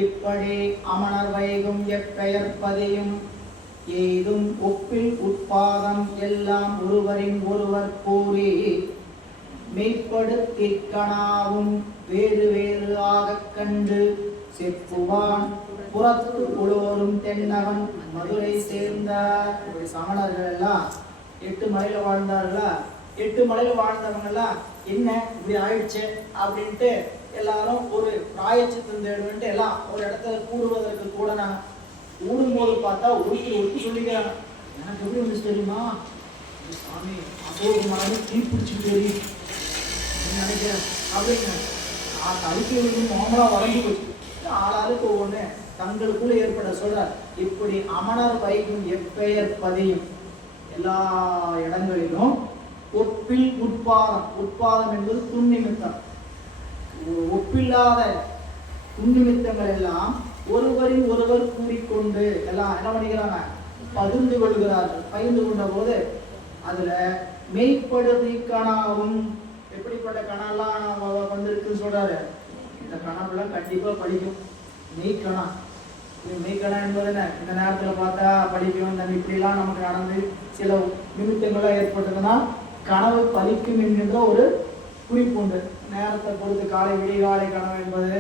இப்படி அமணர் வைகும் எப்பெயர் பதியும் ஏதும் ஒப்பில் உட்பாதம் எல்லாம் ஒருவரின் ஒருவர் கூறி மெய்ப்படுத்திற்கனாவும் வேறு வேறு ஆகக் கண்டு செப்புவான் புறத்து உளோரும் தென்னவன் மதுரை சேர்ந்த. சமணர்கள் எல்லாம் 8 மலையில வாழ்ந்தார்களா? 8 மலையில வாழ்ந்தவங்க எல்லாம் என்ன இப்படி ஆயிடுச்சு அப்படின்ட்டு எல்லாரும் ஒரு பிராயச்சித்தம் தேடுன்ட்டு எல்லாம் ஒரு இடத்துல கூடுவதற்கு கூட நான் கூடும்போது பார்த்தா ஒருக்கு சொல்லிக்கிறாங்க, எனக்கு எப்படி வந்துச்சு தெரியுமா, சாமி அசோக மரம் தீப்பிடிச்சுட்டு தெரியும் நினைக்கிறேன் அப்படிங்க. நான் தடுக்க மாமலா வளர்ந்து போச்சு. ஆளாளுக்கு ஒவ்வொன்று தங்களுக்குள்ள ஏற்பட சொல்றார். இப்படி அமணர் வைகும் எப்பெயர் பதியும் எல்லா இடங்களிலும் ஒப்பில் உட்பாதம். உட்பாதம் என்பது துன்னிமித்தம். ஒப்பில்லாத துன்னிமித்தங்கள் எல்லாம் ஒருவரின் ஒருவர் கூறிக்கொண்டு எல்லாம் என்ன பண்ணிக்கிறாங்க, பகிர்ந்து கொள்கிறார்கள். பகிர்ந்து கொண்ட போது அதுல மெய்ப்படுத்திக்கனாவும் எப்படிப்பட்ட கணெல்லாம் வந்திருக்குன்னு சொல்றாரு. இந்த கணவெல்லாம் கண்டிப்பா படிக்கும். மெய்க்கணா, மெய்க்கணா என்பது என்ன, இந்த நேரத்துல பார்த்தா படிக்கும். இப்படிலாம் நமக்கு நடந்து சில நிமித்தங்கள்லாம் ஏற்பட்டதுன்னா கனவு பலிக்கும் என்கின்ற ஒரு குறிப்பு உண்டு. நேரத்தை பொறுத்து காலை விடிகாலை கனவு என்பது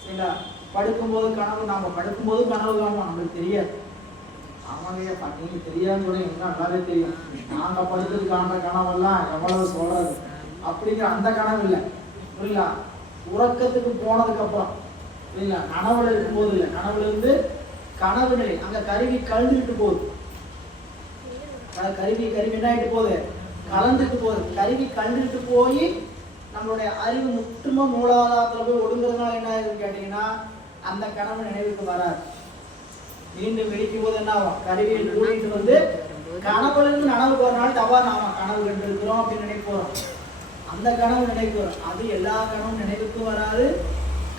சரிங்களா. படுக்கும்போது கனவு, நாம படுக்கும்போது கனவு காணுவோம், நம்மளுக்கு தெரியாது. ஆமாங்கய்யா நீங்க தெரியாதுன்னு கூட என்ன நல்லாவே தெரியும். நாங்க படுத்தது காண்ற கனவெல்லாம் எவ்வளவு சொல்றது அப்படிங்கிற அந்த கனவு இல்லை புரியல. உறக்கத்துக்கு போனதுக்கு அப்புறம் புரியல, கனவுல இருக்கும்போது இல்லை, கனவுல இருந்து கனவு நிலை. அங்க கருவி கலந்துக்கிட்டு போகுது. கருவி என்ன ஆகிட்டு போகுது, கலந்துட்டு போகுது. கருவி கலந்துட்டு போய் நம்மளுடைய அறிவு முற்றுமா மூலாதாரத்துல போய் ஒடுங்கிறதுனால என்ன ஆகுதுன்னு கேட்டீங்கன்னா அந்த கனவு நினைவுக்கு வராது. மீண்டும் வெடிக்கும் போது என்ன ஆகும், கருவியை கூட்டிட்டு வந்து கனவுல இருந்து நனவுக்கு வரனால தவா நாம கனவு கண்டு இருக்கிறோம் அப்படின்னு நினைப்போம். அந்த கனவு நினைவுக்கு வரும். அது எல்லா கனவும் நினைவுக்கு வராது.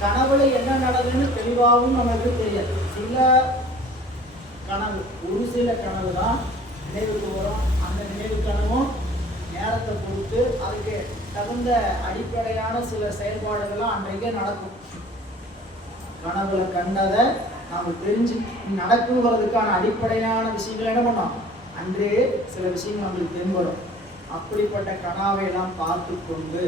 கனவுல என்ன நடக்குதுன்னு தெளிவாகவும் நமக்கு தெரியாது. சில கனவு, ஒரு சில கனவு தான் நினைவுக்கு வரும். அந்த நினைவு கனவும் நேரத்தை பொறுத்து அதுக்கு தகுந்த அடிப்படையான சில செயல்பாடுகள்லாம் அன்றைக்கே நடக்கும். கனவுல கண்டதை நாம தெரிஞ்சு நடக்குங்கிறதுக்கான அடிப்படையான விஷயங்கள் என்ன பண்ணோம், அன்றே சில விஷயங்கள் நம்மளுக்கு தென்படும். அப்படிப்பட்ட கனாவை எல்லாம் பார்த்து கொண்டு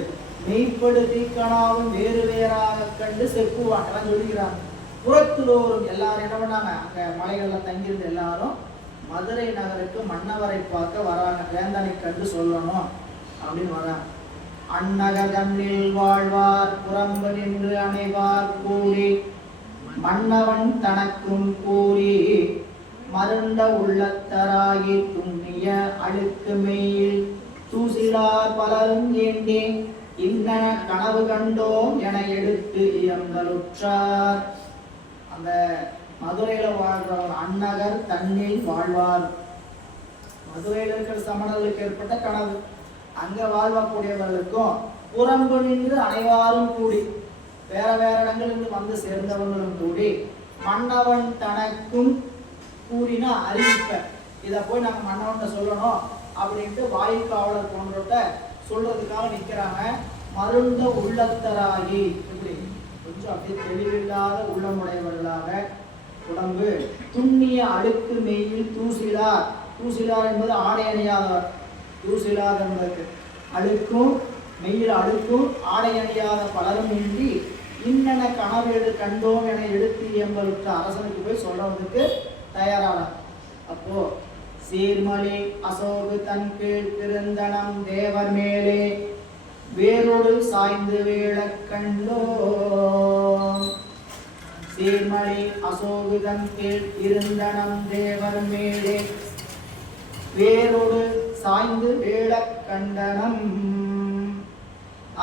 மெய்ப்படுத்தி கனாவும் வேறு வேறாக கண்டு செப்புவான் எல்லாம் சொல்லிக்கிறாங்க. புறத்துலோரும் எல்லாரும் என்ன பண்ணாங்க, அங்க மலைகள்ல தங்கியிருந்த எல்லாரும் மதுரை நகருக்கு மன்னவரை பார்க்க வராங்க. வேந்தனை கண்டு சொல்லணும் அப்படின்னு வராங்க. அந்நகர் தன்னில் வாழ்வார் புறம்பு நின்று அணைவார் கூடி மன்னவன் தனக்கும் கூறி மருண்ட உள்ளத்தராகி துண்ணிய அழுக்கு மெயில் தூசிலார் பலரும் ஏண்டி இன்ன கனவு கண்டோம் என எடுத்து இயங்கலுற்றார். அந்த மதுரையில வாழ்றவர் அந்நகர் தன்னில் வாழ்வார். மதுரையில் இருக்கிற சமணர்களுக்கு ஏற்பட்ட கனவு, அங்க வாழ்வக்கூடியவர்களுக்கும் புறம்பு நின்று அனைவாரும் கூடி வேற வேற இடங்களிலிருந்து வந்து சேர்ந்தவங்களும் கூடி மன்னவன் தனக்கும் கூறினா அறிவிப்ப, இதை போய் நாங்க மன்னவன் சொல்லணும் அப்படின்ட்டு வாயுக்காவலர் போன்றோட்ட சொல்றதுக்காக நிக்கிறாங்க. மருண்ட உள்ளத்தராகி, இப்படி கொஞ்சம் அப்படியே தெளிவில்லாத உள்ளமுடையவர்களாக உடம்பு துண்ணிய அழுக்கு மெய்யில் தூசிலார். தூசிலார் என்பது ஆடை அணியாதவர். தூசிலார் என்பதற்கு அழுக்கும் மெய்யில் அழுக்கும் ஆடை அணியாத பலரும் இன்றி இன்னென்ன கனவு கண்டோம் என எடுத்து எங்களுக்கு அரசனுக்கு போய் சொல்றதுக்கு தயாரான. அப்போ சீர்மலி அசோகு தன் கீழ் திருந்தனம் தேவர் மேலே வேரோடு சாய்ந்து வேள கண்டோம். சீர்மலி அசோகு தன் கீழ் இருந்தனம் தேவர் மேலே வேரோடு சாய்ந்து வேள கண்டனம்.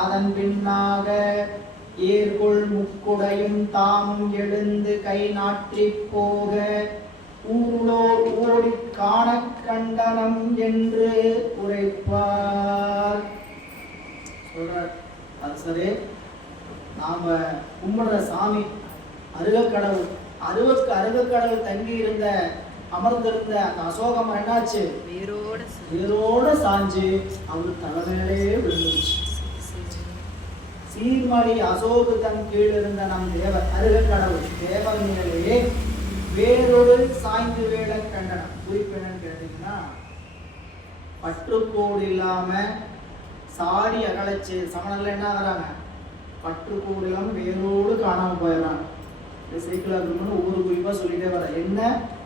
அதன் பின்னாக ஏர்கொள் முக்குடையும் தாமும் எழுந்து கை நாற்றி போக ஊழோ ஓடி காண கண்டனம் என்று உரைப்பார். சொல்றார். அது சரி, நாம கும்பிடுற சாமி அருகக்கடவுள், அருகக்கடவுள் தங்கி இருந்த அமர்ந்திருந்த அந்த அசோகம் என்னாச்சு? வேரோட சாஞ்சு அவரு தலைமையிலே விழுந்துச்சு. சீர்மணி அசோகு தன் கீழ் இருந்த நம் தேவர் அருகக்கடவுள் தேவர் மேலே வேரோடு சாய்ந்து வேட கண்டனம். குறிப்பு என்னன்னு கேட்டீங்கன்னா, பற்றுக்கோடு இல்லாம சாடி அகலச்சு சமணர்கள் என்ன ஆகிறாங்க? பற்றுக்கோடு இல்லாம வேரோடு காணாம போயிடறாங்க. சைக்கிளா இருக்கணும்னு ஒவ்வொரு குறிப்பா சொல்லிட்டே வர. என்ன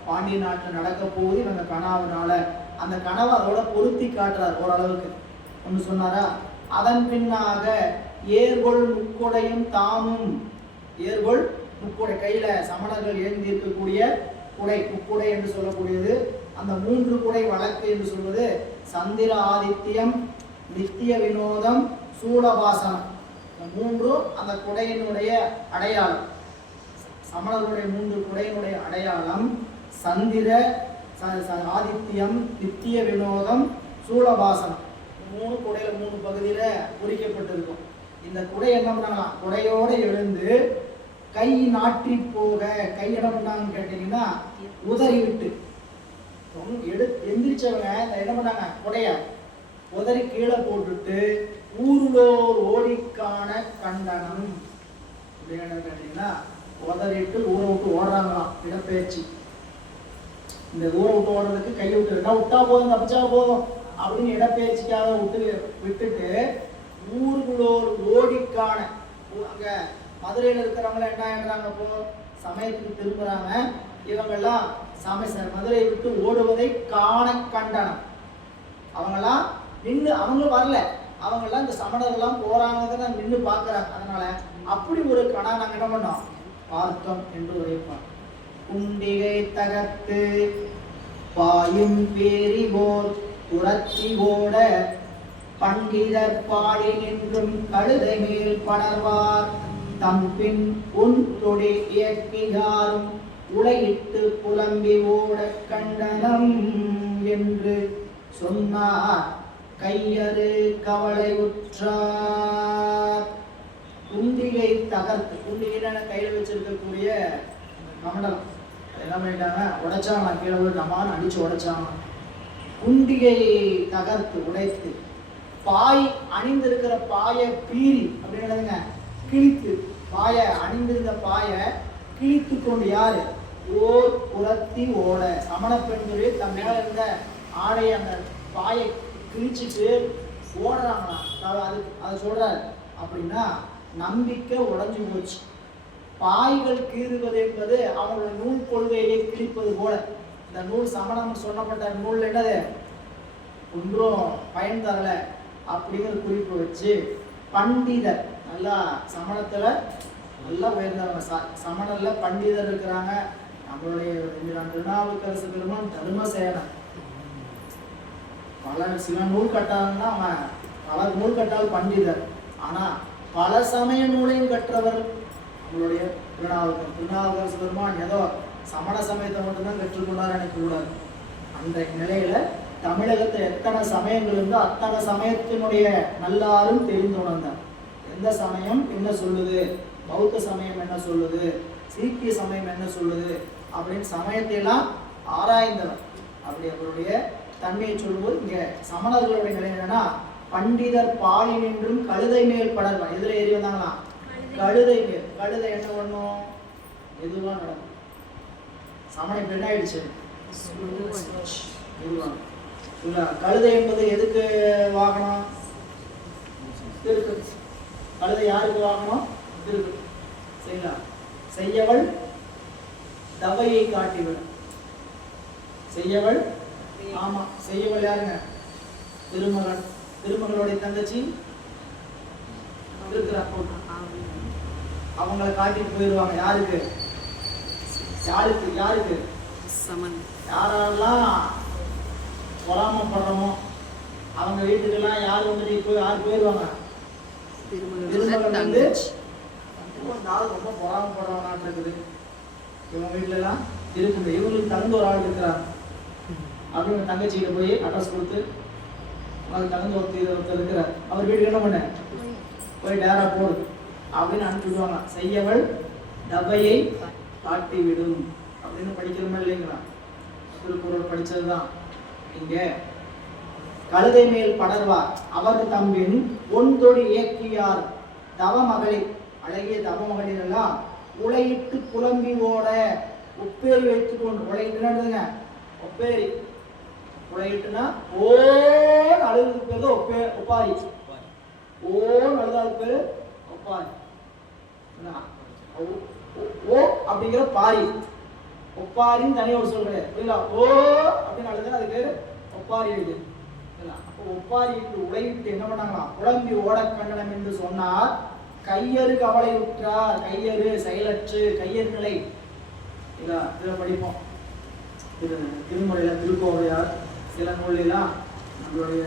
பாண்டிய நாட்டில் நடக்க போகுது இவங்க கனவுனால அந்த கனவை அதோட பொருத்தி காட்டுறார் ஓரளவுக்கு. ஒன்று சொன்னாரா? அதன் பின்னாக ஏர்கொள் முக்கொடையும் தாமும், ஏர்கொள் முக்குடை கையில சமணர்கள் ஏந்தி இருக்கக்கூடிய குடை, முக்குடை என்று சொல்லக்கூடியது. அந்த 3 குடை வழக்கு என்று சொல்வது சந்திர ஆதித்யம், நித்திய வினோதம், சூலபாசனம். இந்த 3 அந்த குடையினுடைய அடையாளம். சமணர்களுடைய 3 குடையினுடைய அடையாளம் சந்திர ஆதித்யம், நித்திய வினோதம், சூலபாசனம். 3 குடையில 3 பகுதியில குறிக்கப்பட்டிருக்கும். இந்த குடை என்ன பண்ணாங்களாம்? குடையோட எழுந்து கை நாட்டி போக. கை என்ன பண்ணாங்கன்னு கேட்டீங்கன்னா, உதறி விட்டு எந்திரிச்சவங்க என்ன பண்ணாங்க? குடைய உதறி கீழே போட்டுட்டு ஊருளோர் ஓடிக்கான கண்டனம். அப்படின்னு கேட்டீங்கன்னா, உதறிட்டு ஊரை விட்டு ஓடுறாங்களாம். இடப்பெயர்ச்சி. இந்த ஊரை விட்டு ஓடுறதுக்கு கையை விட்டு விட்டா போதும், தப்பிச்சா போதும் அப்படின்னு இடப்பெயர்ச்சிக்காக விட்டுட்டு ஊருக்குள்ளோர் ஓடிக்கான. அங்க மதுரையில் இருக்கிறவங்க என்ன ஆயிடுறாங்க? அப்போ சமயத்துக்கு திரும்புறாங்க. இவங்கெல்லாம் மதுரையை விட்டு ஓடுவதை காண கண்டனம். அவங்கெல்லாம் நின்று, அவங்க வரல, அவங்கெல்லாம் இந்த சமணர்கள்லாம் போறாங்க நின்று பார்க்கறாங்க. அதனால அப்படி ஒரு கணா நாங்க என்ன பண்ணோம்? பார்த்தோம் என்று உரைப்பார். குண்டிகை தகர்த்து பாயும் பேரி போர் புரட்சி ஓட பண்டிதர் பாடி நின்றும் கழுதை மேல் படர்வார் தம் பின் உன் தொடி இயக்கியாரும் உலையிட்டு புலம்பி ஓட கண்டனம் என்று சொன்னார். கையறு கவலை உற்றார். குண்டிகை தகர்த்து, குண்டிகைன்னு கையில் வச்சிருக்கக்கூடிய கமண்டலம் என்ன பண்ணிட்டாங்க? உடைச்சாங்க. கீழே போய் டமான்னு அடிச்சு உடைச்சாங்க. குண்டிகை தகர்த்து உடைத்து பாய் அணிந்திருக்கிற பாய பீரி அப்படின்றதுங்க கிழித்து, பாய அணிந்திருந்த பாய கிழித்து கொண்டு யாரு? ஓர் புறத்தி ஓட. சமண பெண்கள் தன் மேல இருந்த ஆடைய அந்த பாயை கிழிச்சிட்டு ஓடுறாங்களாம். அதை சொல்றாரு. அப்படின்னா நம்பிக்கை உடைஞ்சு போச்சு. பாய்கள் கீறுவது என்பது அவங்களோட நூல் கொள்கையை கிழிப்பது போல. இந்த நூல் சமணம் சொன்னப்பட்ட நூல் என்னது? ஒன்றும் பயன் தரல அப்படிங்கிற குறிப்பு வச்சு பண்டிதர், நல்லா சமணத்துல நல்லா உயர்ந்தவங்க. சமணர்ல பண்டிதர் இருக்கிறாங்க. நம்மளுடைய திருநாவுக்கரசு பெருமான் தர்மசேனன். சில நூல் கட்டாங்கன்னா அவன் பல நூல் கட்டால் பண்டிதர். ஆனா பல சமய நூலையும் கற்றவர் நம்மளுடைய திருநாவுக்கரசு பெருமான். ஏதோ சமண சமயத்தை மட்டும்தான் கற்றுக்கொண்டார் எனக்கு கூடாது. அன்றைய நிலையில தமிழகத்தை எத்தனை சமயங்கள் இருந்தோ அத்தனை சமயத்தினுடைய நல்லாரும் தெரிந்து உணர்ந்தார். எந்த சமயம் என்ன சொல்லுது, பௌத்த சமயம் என்ன சொல்லுது, சீக்கிய சமயம் என்ன சொல்லுது அப்படின்னு சமயத்தை எல்லாம் ஆராய்ந்தவர். அப்படி அவருடைய தன்மையை சொல்லும்போது இங்க சமணர்களுடைய நிலை என்னன்னா, பண்டிதர் பாலி நின்றும் கழுதை மேல் படர்வார். எதுல ஏறி வந்தாங்களா? கழுதை மேல். கழுதை என்ன பண்ணும்? எதுவா நடக்கும். சமணம் இப்ப என்ன ஆயிடுச்சு? கழுதை என்பது எதுக்கு வாகனம்? திருக்கு. கழுதை யாருக்கு வாகனம்? திருக்கு. சரிங்களா? செய்யவள் தவையை காட்டிவிடும். செய்யவள், ஆமா, செய்யவள் யாருங்க? திருமகன். திருமகளுடைய தங்கச்சி அவங்களை காட்டிட்டு போயிடுவாங்க. யாருக்கு? யாருக்கு? யாருக்கு? யாரெல்லாம் பொறாமப்படுறோமோ அவங்க வீட்டுக்கெல்லாம் யார் வந்து இப்போ யார் போயிடுவாங்க, திருமகள் வந்து நாள் ரொம்ப பொறாமப்படுறவனாட்டு இருக்குது. இவங்க வீட்டுல எல்லாம் இருக்குது, இவங்களுக்கு தகுந்த ஒரு ஆள் இருக்கிறார் அப்படின்னு தங்கச்சிக்கிட்ட போய் அட்ரஸ் கொடுத்து அதுக்கு தகுந்த ஒருத்தர் இருக்கிறார், அவர் வீட்டுக்கு என்ன பண்ண போய் டேரா போடு அப்படின்னு அனுப்பிவிடுவாங்க. செய்யவள் டபையை காட்டி விடும் அப்படின்னு படிக்கிறோமா இல்லைங்களா? திருக்குறள் படிச்சதுதான். இங்க கழுதை மேல் படர்வார் அவர் தம்பின் ஒன்றொடி இயக்கியார் தவ மகளிர், அழகிய தவ மகளிர் எல்லாம் உலையிட்டு புலம்பி ஓட ஒப்பேரி வைத்துக் கொண்டு, உலையிட்டுங்க ஒப்பேரி, உலையிட்டுனா ஓன்னு அழுதுக்கு பேரு ஒப்பாரி, ஓன்னு அழுதாதுக்கு பேரு ஒப்பாரி, ஓ அப்படிங்கிற பாரி, ஒப்பாரின்னு தனியாக ஒரு சொல்றேன் புரியல, ஓ அப்படின்னு அழுது அதுக்கு பேரு ஒப்பாரி எழுது. அப்போ ஒப்பாரி உழைவிட்டு என்ன பண்ணாங்களாம், புலம்பி ஓட கண்டனம் என்று சொன்னார். கையறு கவலை உற்றார், கையறு செயலற்று கையறு நிலை, இதை படிப்போம் திருமுறையில திருக்கோவையார் சில நூலாம் நம்மளுடைய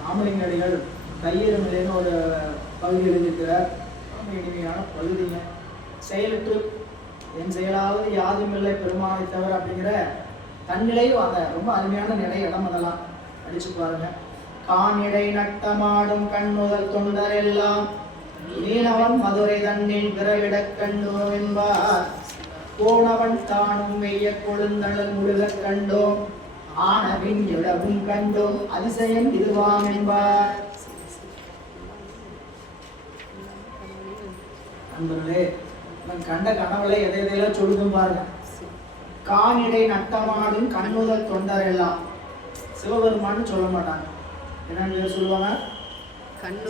ராமலிங்க அடிகள் கையறு நிலைன்னு ஒரு பகுதி எழுதியிருக்கிறார். ரொம்ப இனிமையான பகுதிங்க. செயலற்று என் செயலாவது யாதுமில்லை பெருமானை தவிர அப்படிங்கிற தன்னிலையும் அந்த ரொம்ப அருமையான நிலை இடம், அதெல்லாம் அடிச்சு பாருங்க. காணிடை நட்டமாடும் கண்ணுதல் தொண்டர் எல்லாம் மீனவன் மதுரை தன்னில் பிறவிடக் கண்டோம் என்பார். போனவன் தானும் வெய்ய கொழுந்தழல் முழுகக் கண்டோம் ஆனவின் இடவும் கண்டோம் அதிசயம் இதுவாம் என்பார். நண்பர்களே, கண்ட கனவுல எதை எதையெல்லாம் சொல்லுதும் பாருங்க. காணிடை நட்டமாடும் கண்ணுதல் தொண்டர் எல்லாம் சிவபெருமான்னு சொல்ல மாட்டாங்க, என்னன்னு சொல்லுவாங்க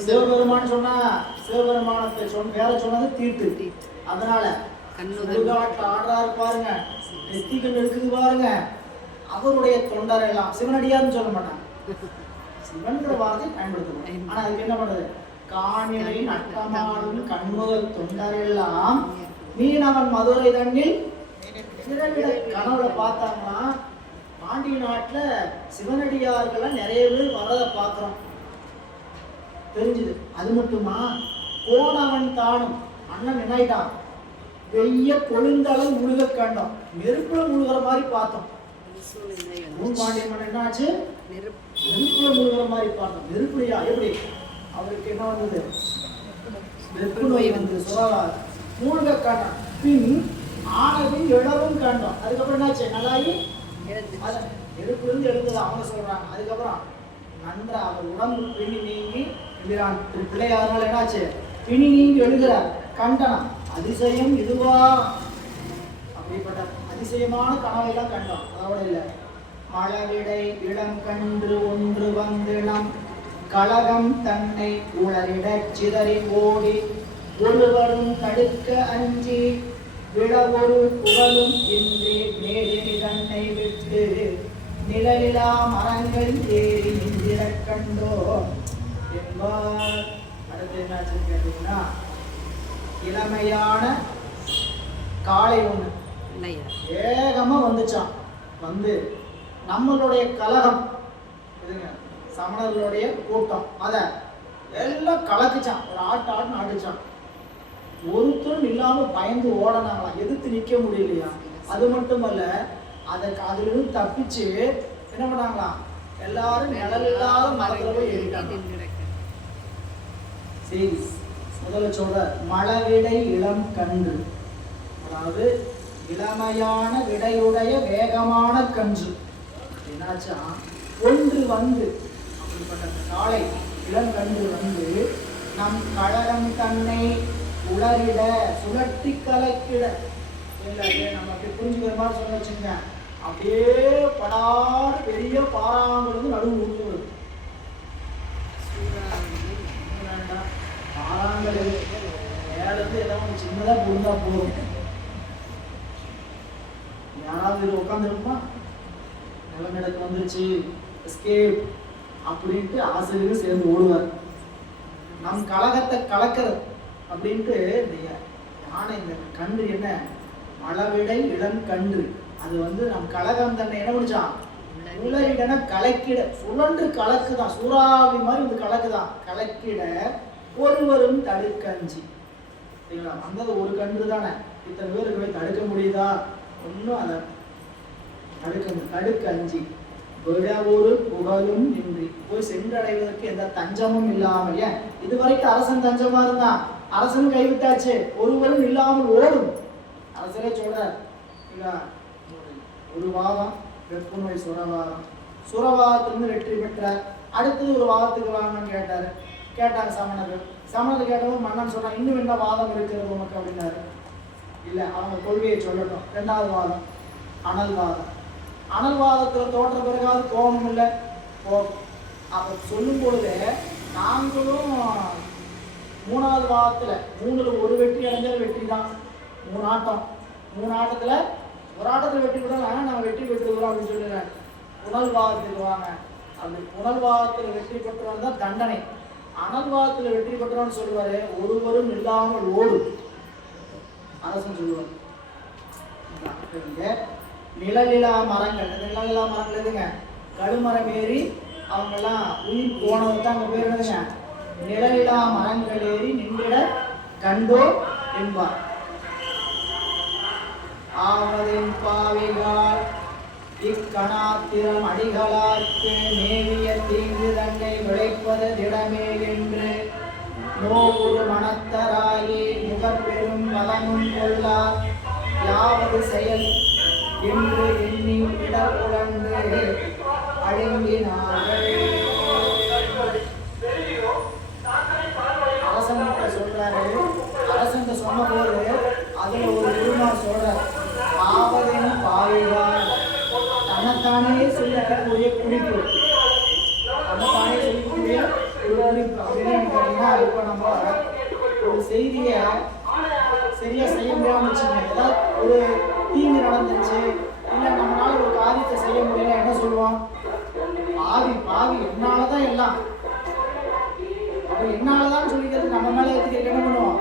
சிவபெருமான் சொன்னா சிவபெருமானத்தை வேற சொன்னது தீர்த்து, அதனால ஆடுறாரு பாருங்க, நெத்திகள் இருக்குது பாருங்க, அவருடைய தொண்டர் எல்லாம் சிவனடியார்னு சொல்ல மாட்டாங்க, சிவன்ற வார்த்தை பயன்படுத்துவோம். ஆனா அதுக்கு என்ன பண்றது, காணிலை நட்டமாடும் கண்ணுதல் தொண்டர் எல்லாம் மீனவன் மதுரை தண்ணில் கனவுல பார்த்தாங்கன்னா பாண்டிய நாட்டுல சிவனடியார்கள் நிறைய பேர் வரத பாக்குறோம் தெரிஞ்சுது. அது மட்டுமா, போனவன் தானும் அண்ணன் என்னாயிட்டான் வெய்ய கொழுந்தளவு முழுக கண்டோம், நெருப்புல முழுகிற மாதிரி பார்த்தோம். பாண்டியம்மன் என்ன ஆச்சு, நெருப்புல முழுகிற மாதிரி பார்த்தோம். நெருப்புலையா எப்படி, அவருக்கு என்ன வந்தது, வெப்பு நோய் வந்து சுகாதார மூழ்க கண்டோம். பின் ஆனவின் இழவும் கண்டோம். அதுக்கப்புறம் என்னாச்சு, நல்லாயி நெருப்புல இருந்து எழுந்தது அவங்க சொல்றாங்க. அதுக்கப்புறம் நன்றா அவர் உடம்பு பிணி நீங்கி பிள்ளையாருனால என்னாச்சு, பிணி நீங்கி எழுதுறார் கண்டனம் அதிசயம் இதுவா, அப்படிப்பட்ட அதிசயமான கனவையெல்லாம் கண்டோம். அதோட இல்ல, மழவிடை இளம் கன்று ஒன்று வந்தினம் கலகம் தன்னை உளரிடச் சிதறி ஓடி ஒருவரும் தடுக்க அஞ்சி விழவொரு புகழும் இன்றி மேலினி தன்னை விட்டு நிழலிலா மரங்கள் ஏறி நின்றிடக் கண்டோ என்பார். அடுத்து என்னாச்சு கேட்டீங்கன்னா, இளமையான காளை ஒண்ணு வேகமா வந்துச்சான், வந்து நம்மளுடைய கலகம் சமணர்களுடைய கூட்டம் அத எல்லாம் கலக்குச்சான், ஒரு ஆட்டுன்னு ஆடிச்சான். ஒருத்தரும் இல்லாம பயந்து ஓடனாங்களாம், எதிர்த்து நிக்க முடியலையா. அது மட்டுமல்ல, அதுல இருந்து தப்பிச்சு என்ன பண்ணாங்களாம், எல்லாரும் நிழல் இல்லாத மரத்துல போய் ஏறிட்டாங்க. சரி, முதல்ல சொல்ற மழவிடை இளம் கன்று, அதாவது இளமையான விடையுடைய வேகமான கன்று என்னாச்சா, ஒன்று வந்து அப்படிப்பட்ட காளை இளங்கன்று வந்து நம் கழகம் தன்னை உளரிட சுழட்டி கலக்கிட, நம்ம அப்படி புரிஞ்சுக்கிற மாதிரி சொல்ல வச்சுங்க, அப்படியே படாடு பெரிய பாறாங்கல் நடுவு ஊற்றுவது. பாறாங்கல் மேலேருந்து ஏதாவது சின்னதா புரிந்தா போதும், யாராவது இது உட்காந்துருப்பா நிலநடுக்கம் வந்துருச்சு எஸ்கேப் அப்படின்ட்டு ஆசிரியர் சேர்ந்து ஓடுவார். நம் கழகத்தை கலக்கிறது அப்படின்ட்டு இந்த யானை, இந்த கன்று என்ன மழவிடை இளம் கன்று, அது வந்து நம் கழகம் தன்னை என்ன முடிச்சான் உளரிடன கலக்கிட, சுழன்று கலக்குதான், சூறாவளி மாதிரி வந்து கலக்குதான், கலக்கிட ஒருவரும் தடுக்கஞ்சி. சரிங்களா? வந்தது ஒரு கன்று தானே, இத்தனை பேருக்கு போய் தடுக்க முடியுதா? ஒன்றும் அதை தடுக்க அஞ்சி விட ஒரு புகழும் இன்றி, போய் சென்றடைவதற்கு எந்த தஞ்சமும் இல்லாமல். ஏன் இதுவரைக்கும் அரசன் தஞ்சமா இருந்தான், அரசன் கைவிட்டாச்சு, ஒருவரும் இல்லாமல் ஓடும். அரசரே சொல்றார், ஒரு வாதம் வெப்புநோய் சுரவாதம், சுரவாதத்திலிருந்து வெற்றி பெற்றார். அடுத்தது ஒரு வாதத்துக்கு வாங்கன்னு கேட்டாங்க சமணர்கள். சமணர்கள் கேட்டவும் மன்னன் சொன்னான், இன்னும் என்ன வாதம் இருக்கிறது உனக்கு அப்படின்னாரு. இல்லை, அவங்க கொள்கையை சொல்லட்டும். ரெண்டாவது வாதம் அனல்வாதம். அனல்வாதத்தில் தோற்ற பிறகாவது கோபம் இல்லை, கோபம். அப்போ சொல்லும் பொழுது நாங்களும் மூணாவது வாதத்தில் 3ல் ஒரு வெற்றி அடைஞ்சது வெற்றி தான். 3 ஆட்டம், 3 ஆட்டத்தில் ஒரு ஆட்டத்தில் வெற்றி பெற்றோம், நம்ம வெற்றி பெற்றுக்கிறோம் அப்படின்னு சொல்லுறாங்க. புனல்வாதத்துக்கு வாங்க. அப்படி புனல்வாதத்தில் வெற்றி பெற்றவன் தான் தண்டனை. அனல்வாதத்தில் வெற்றி பெற்றவன்னு சொல்லுவாரு, ஒருவரும் இல்லாமல் ஓடும் அரசன் சொல்லுவார். நிழலிலா மரங்கள், நிழலிலா மரங்கள் எதுங்க? கடுமரம் ஏறி அவங்கெல்லாம் உயிர் போனது தான் அங்கே பேர் என்னதுங்க? நிழலிலா மரங்கள் ஏறி நின்றிட கண்டோ என்பார். ஆவதின் பாவிகால் இக்கணாத்திரம் அடிகளார்க்கு மேவிய தீங்கு தன்னை விளைப்பது திடமே என்று நோவுரு மனத்தராகி முகப்பெரும் பலமும் கொள்ளார் யாவது செயல் என்று எண்ணி இடப்புலந்து அடங்கினார்கள். அரசன்கிட்ட சொல்றாரு, அரசன் சொன்ன போது அதுல ஒரு குருமார் சொல்றார், ஆவதின் பாவிகால், தன்னைத்தானே சொல்லிக்கக்கூடிய குறிப்பு, தன்னைத்தானே சொல்லிக்கூடிய ஒரு குறிப்பு அப்படின்னு கேட்டீங்கன்னா, இப்போ நம்ம ஒரு செய்தியை சரியா செய்ய முடியாம வச்சுங்க, ஏதாவது ஒரு தீங்கு நடந்துச்சு, இல்லை நம்மளால ஒரு காரியத்தை செய்ய முடியல, என்ன சொல்லுவோம்? பாவி என்னாலதான் எல்லாம், அப்ப என்னாலதான் சொல்லிக்கிறது நம்ம மேல ஏற்றுக்க என்ன பண்ணுவோம்?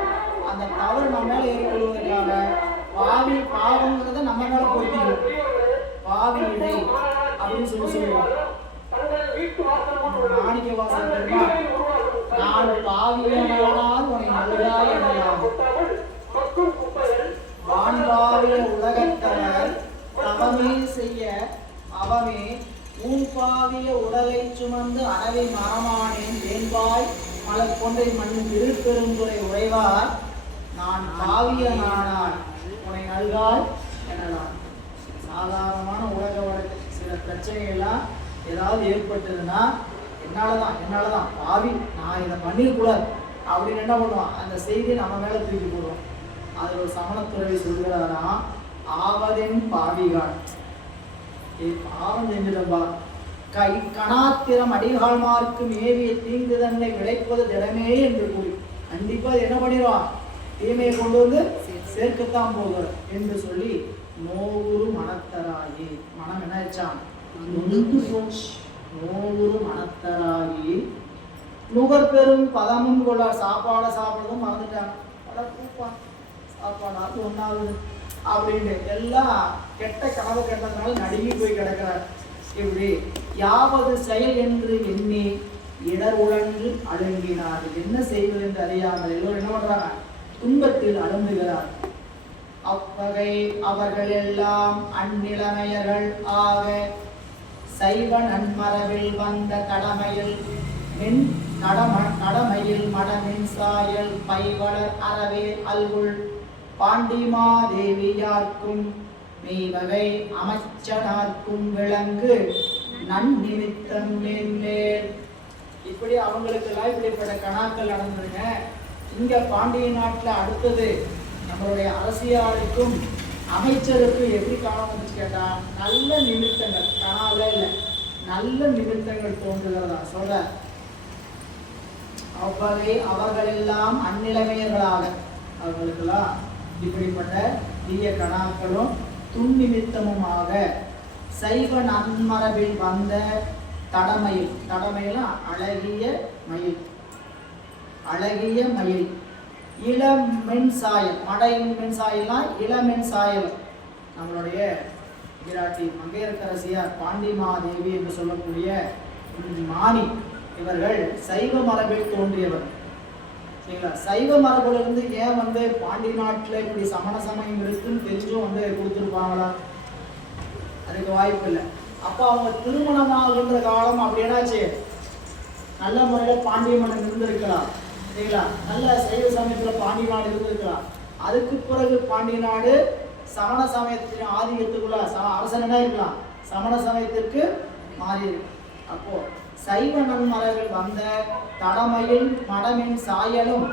அந்த தவறு நம்ம மேல ஏற்படுவதற்காக பாவங்கிறத நம்ம மேல பொருத்திடும், பாவி இடை அப்படின்னு சொல்லுவோம். மாணிக்க வாசகர் தெரியுமா? நான் பாவியனானால் உன்னை நல்காய் எனலாம், வான்பாவிய உலகத்தவர் தவமே செய்ய அவமே ஊன்பாவிய உடலை சுமந்து அறவை மரமானேன் வேண்பாய் மலர் கொன்றை மண் திருப்பெருந்துறை உறைவார் நான் பாவியனானால் உன்னை நல்காய் எனலாம். சாதாரணமான உலக வழக்கு சில பிரச்சனைகள்லாம் ஏதாவது ஏற்பட்டதுன்னா என்னாலதான் பாவி, நான் இதை பண்ணிடக்கூடாது அப்படின்னு என்ன பண்ணுவான்? அந்த செய்தியை நம்ம மேல தூக்கி போடுவோம். அதில் ஒரு சமணத்துறவி சொல்கிறாராம், ஆவதின் பாவிகான், பாவம் செஞ்சிடம்பா, கணாத்திரம் அடிகால்மார்க்கு மேவிய தீங்கு தன்னை விளைப்பது திடமே என்று கூறி கண்டிப்பா என்ன பண்ணிடுவான்? தீமையை கொண்டு வந்து சேர்க்கத்தான் போகிறார் என்று சொல்லி நோவுரு மனத்தராகி, மனம் என்ன ஆச்சான்? நோவுரு மனத்தராகி நுகர்பெரும் பதமும் கொள்ள, சாப்பாடை சாப்பிடுறதும் மறந்துட்டாங்க, சாப்பாடு ஒன்றாவது அப்படின்னு எல்லாம் கெட்ட கனவு கெட்டதுனால நடுங்கி போய் கிடக்கிறார். இப்படி யாவது செயல் என்று எண்ணி இடர் உழன்று அடங்கினார். என்ன செய்வது என்று அறியாமல் எல்லோரும் என்ன பண்றாங்க? துன்பத்தில் அடங்குகிறார். அவ்வகை அவர்கள் எல்லாம் அந்நிலைமையர்கள் ஆக சைவ நன்மரபில் வந்த கடமையில் மடமின் சாயல் பைவளர் அறவே அல்குள் பாண்டிமாதேவியார்க்கும் மெய்வகை அமைச்சனார்க்கும் விளங்கு நன்னிமித்தம் மேன்மேல். இப்படி அவங்களுக்கு எல்லாம் இப்படிப்பட்ட கணாக்கள் நடந்துருங்க. இங்க பாண்டிய நாட்டுல அடுத்தது நம்மளுடைய அரசியாளுக்கும் அமைச்சருக்கும் எப்படி காணம் வந்துச்சு கேட்டா, நல்ல நிமித்தங்கள், கனால இல்லை, நல்ல நிமித்தங்கள் தோன்றுகிறதா சொல்ற. அவ்வகை அவர்களெல்லாம் அந்நிலைமையர்களாக, அவர்களுக்கெல்லாம் இப்படிப்பட்ட தீய கணாக்களும் துன்னிமித்தமுமாக சைவ நன்மரபில் வந்த தடமயில், தடமயிலாம் அழகிய மயில், அழகிய மயில், இளமென் சாயல், மடையின் மென் சாயல்னா இளமென் சாயல், நம்மளுடைய விராட்டி மங்கையர்க்கரசியார் பாண்டிமாதேவி என்று சொல்லக்கூடிய மாணி இவர்கள் சைவ மரபில் தோன்றியவர். சரிங்களா? சைவ மரபிலிருந்து ஏன் பாண்டி நாட்டில் இப்படி சமண சமயம் இருக்குன்னு தெரிஞ்சும் கொடுத்துருப்பாங்களா? அதுக்கு வாய்ப்பு இல்லை. அப்போ அவங்க திருமணமாகின்ற காலம் அப்படின்னாச்சு நல்ல முறையில் பாண்டிய மன்னன் இருந்திருக்கலாம். சரிங்களா? நல்ல சைவ சமயத்தில் பாண்டிய நாடு இருந்திருக்கலாம். அதுக்கு பிறகு பாண்டிய நாடு சமண சமயத்தின் ஆதிக்கத்துக்குள்ள அரசனா இருக்கலாம், சமண சமயத்திற்கு மாறி இருக்கு. அப்போ சைவ நன்மரபில் வந்த தடமையில் மடமின் சாயலும்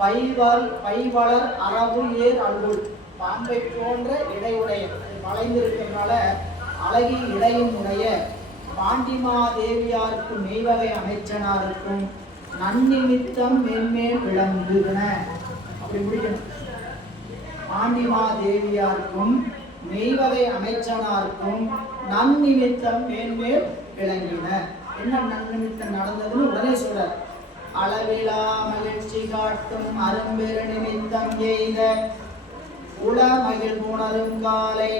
பைவளர் அரபு ஏர் அல்குள் பாம்பை போன்ற இடையுடைய வளைந்திருக்கிறதுனால அழகி இடையும் உடைய பாண்டிமாதேவியாருக்கு மெய்வகை அமைச்சனாருக்கும் நன்னிமித்தம் மேன்மேல் விளங்குகின. அப்படி முடிக்கணும். பாண்டிமாதேவியாருக்கும் மெய்வகை அமைச்சனாருக்கும் நன்னிமித்தம் மேன்மேல் விளங்கின. என்ன நன்னிமித்தம் நடந்ததுன்னு உடனே சொல்றார். அளவிலா மகிழ்ச்சி காட்டும் அரும்பெரு நிமித்தம் எய்த உள மகிழ் உணரும் காலை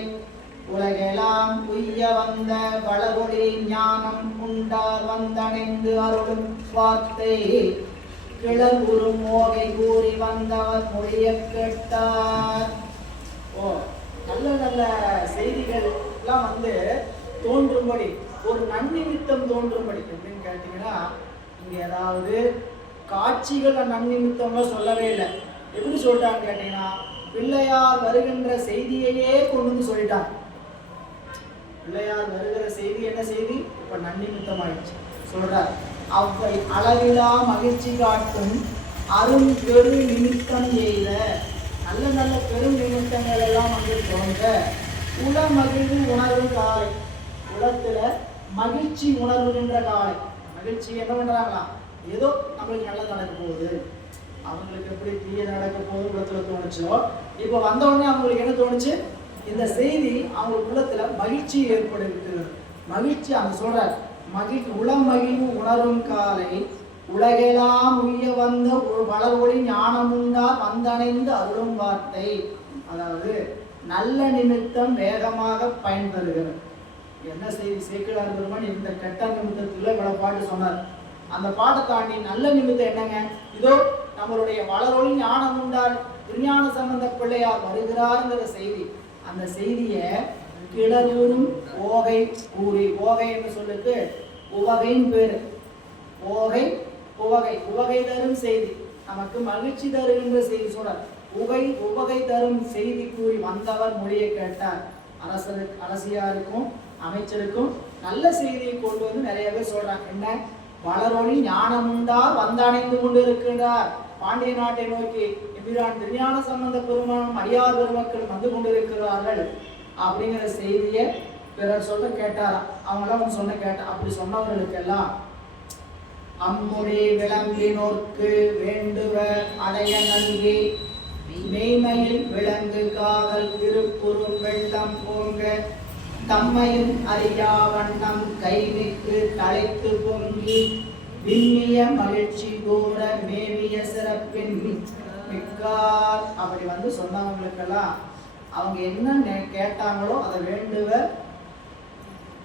உலகெல்லாம் உய்ய வந்த வளவொளி ஞானம் உண்டார் வந்தணைந்து அருளும் வார்த்தை கிளர்வுறு மோகை கூறி வந்தவர் மொழிய கேட்டார். நல்ல நல்ல செய்திகள் எல்லாம் தோன்றும்படி ஒரு நன்னிமித்தம் தோன்றும்படி எப்படின்னு கேட்டீங்கன்னா, இங்க ஏதாவது காட்சிகள் நன்னிமித்தம்லாம் சொல்லவே இல்லை. எப்படி சொல்லிட்டான்னு கேட்டீங்கன்னா, பிள்ளையார் வருகின்ற செய்தியையே கொண்டு சொல்லிட்டாங்க. பிள்ளையார் வருகிற செய்தி என்ன செய்தி? இப்ப நன்னிமித்தம் ஆயிடுச்சு சொல்றார். அவ்வை அளவிலா மகிழ்ச்சி காட்டும் அரும் பெரு நிமித்தம் எய்த நல்ல நல்ல பெரும் நிமித்தங்கள் எல்லாம் தோன்ற உல மகிழ்வு உணர்வு காலை, உலகத்துல மகிழ்ச்சி உணர்வுகின்ற காலை. மகிழ்ச்சி என்ன பண்றாங்களா? ஏதோ நம்மளுக்கு நல்லது நடக்க போகுது, அவங்களுக்கு எப்படி தீய நடக்க போகுது உலகத்துல தோணுச்சோ, இப்ப வந்த உடனே அவங்களுக்கு என்ன தோணுச்சு? இந்த செய்தி அவங்க உள்ளத்துல மகிழ்ச்சி ஏற்படுகிறது. மகிழ்ச்சி அவங்க சொல்றார். உள மகிழ்வு உணரும் காலை உலகெல்லாம் உய்ய வந்த வளர்வொளி ஞானம் உண்டார் வந்தணைந்து அருளும் வார்த்தை. அதாவது நல்ல நிமித்தம் வேகமாக பயன்பெறுகிறது. என்ன செய்தி? சேக்கிழார் பெருமான் இந்த கெட்ட நிமித்தத்துல இவ்வளவு பாட்டு சொன்னார். அந்த பாட்டை தாண்டி நல்ல நிமித்தம் என்னங்க? இதோ நம்மளுடைய வளரொளி ஞானம் உண்டார் விஞ்ஞான சம்பந்த பிள்ளையார் வருகிறார்ங்கிற செய்தி. அந்த செய்தியை கிளரூரும் ஓகை கூறி, ஓகை என்று சொல்லிட்டு உவகைன்னு பேரு. ஓகை உவகை, உவகை தரும் செய்தி, நமக்கு மகிழ்ச்சி தருகின்ற செய்தி சொல்றார். உவகை தரும் செய்தி கூறி வந்தவர் மொழியை கேட்டார். அரசியாருக்கும் அமைச்சருக்கும் நல்ல செய்தியை கொண்டு நிறைய பேர் சொல்றாங்க. என்ன? வளரொளி ஞானம் உண்டார் வந்தணைந்து கொண்டு இருக்கின்றார். பாண்டிய நாட்டை நோக்கி எம்பிரான் திருஞான சம்பந்த பெருமானும் அடியார் பெருமக்கள் வந்து கொண்டிருக்கிறார்கள் அப்படிங்கிற செய்தியை பிறர் சொல்ல கேட்டாராம். அவங்களாம் சொன்ன கேட்டா. அப்படி சொன்னவர்களுக்கு எல்லாம் அம்முடி விளம்பினோர்க்கு வேண்டுவ அடைய நல்கி மெய்மையில் விளங்கு காதல் திருப்புறும் வெள்ளம் போங்க தம்மையும் அறியா வண்ணம் கைமிக்கு தலைத்து பொங்கி விண்ணிய மகிழ்ச்சி கூற மேவிய சிறப்பின் மிக்கார். அப்படி சொன்னவங்களுக்கெல்லாம் அவங்க என்ன கேட்டாங்களோ அதை வேண்டுவ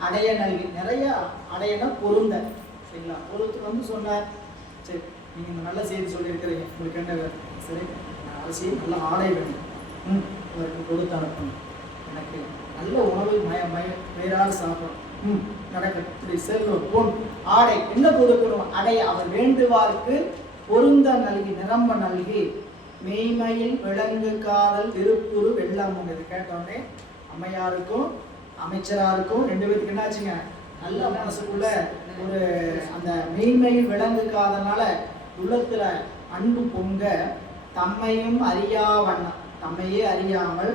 அடைய நல்கி, நிறைய அடையன பொருந்த. சரிங்களா? பொருத்து சொன்னார். சரி, நீங்க இந்த நல்ல செய்தி சொல்லியிருக்கிறீங்க, உங்களுக்கு என்ன வேணும்? சரி, அரசியல் நல்ல ஆடை வேணும், அவருக்கு கொடுத்து அனுப்பணும். எனக்கு நல்ல உணவு வயிறாறு சாப்பிடணும், நடக்கணும். இப்படி செல்வம் பொன் ஆடை என்ன கொடுக்கணும்? அடைய அவர் வேண்டுவார்க்கு பொருந்த நல்கி நிரம்ப நல்கி மெய்மையில் விளங்கு காதல் திருப்புரு வெள்ளம். இது கேட்டோடனே அம்மையாருக்கும் அமைச்சராருக்கும் ரெண்டு பேருக்கு என்னாச்சுங்க? நல்ல மனசுக்குள்ள ஒரு அந்த மெய்மையில் விளங்கு காதனால உள்ளத்துல அன்பு பொங்க தம்மையும் அறியா வண்ணம், தம்மையே அறியாமல்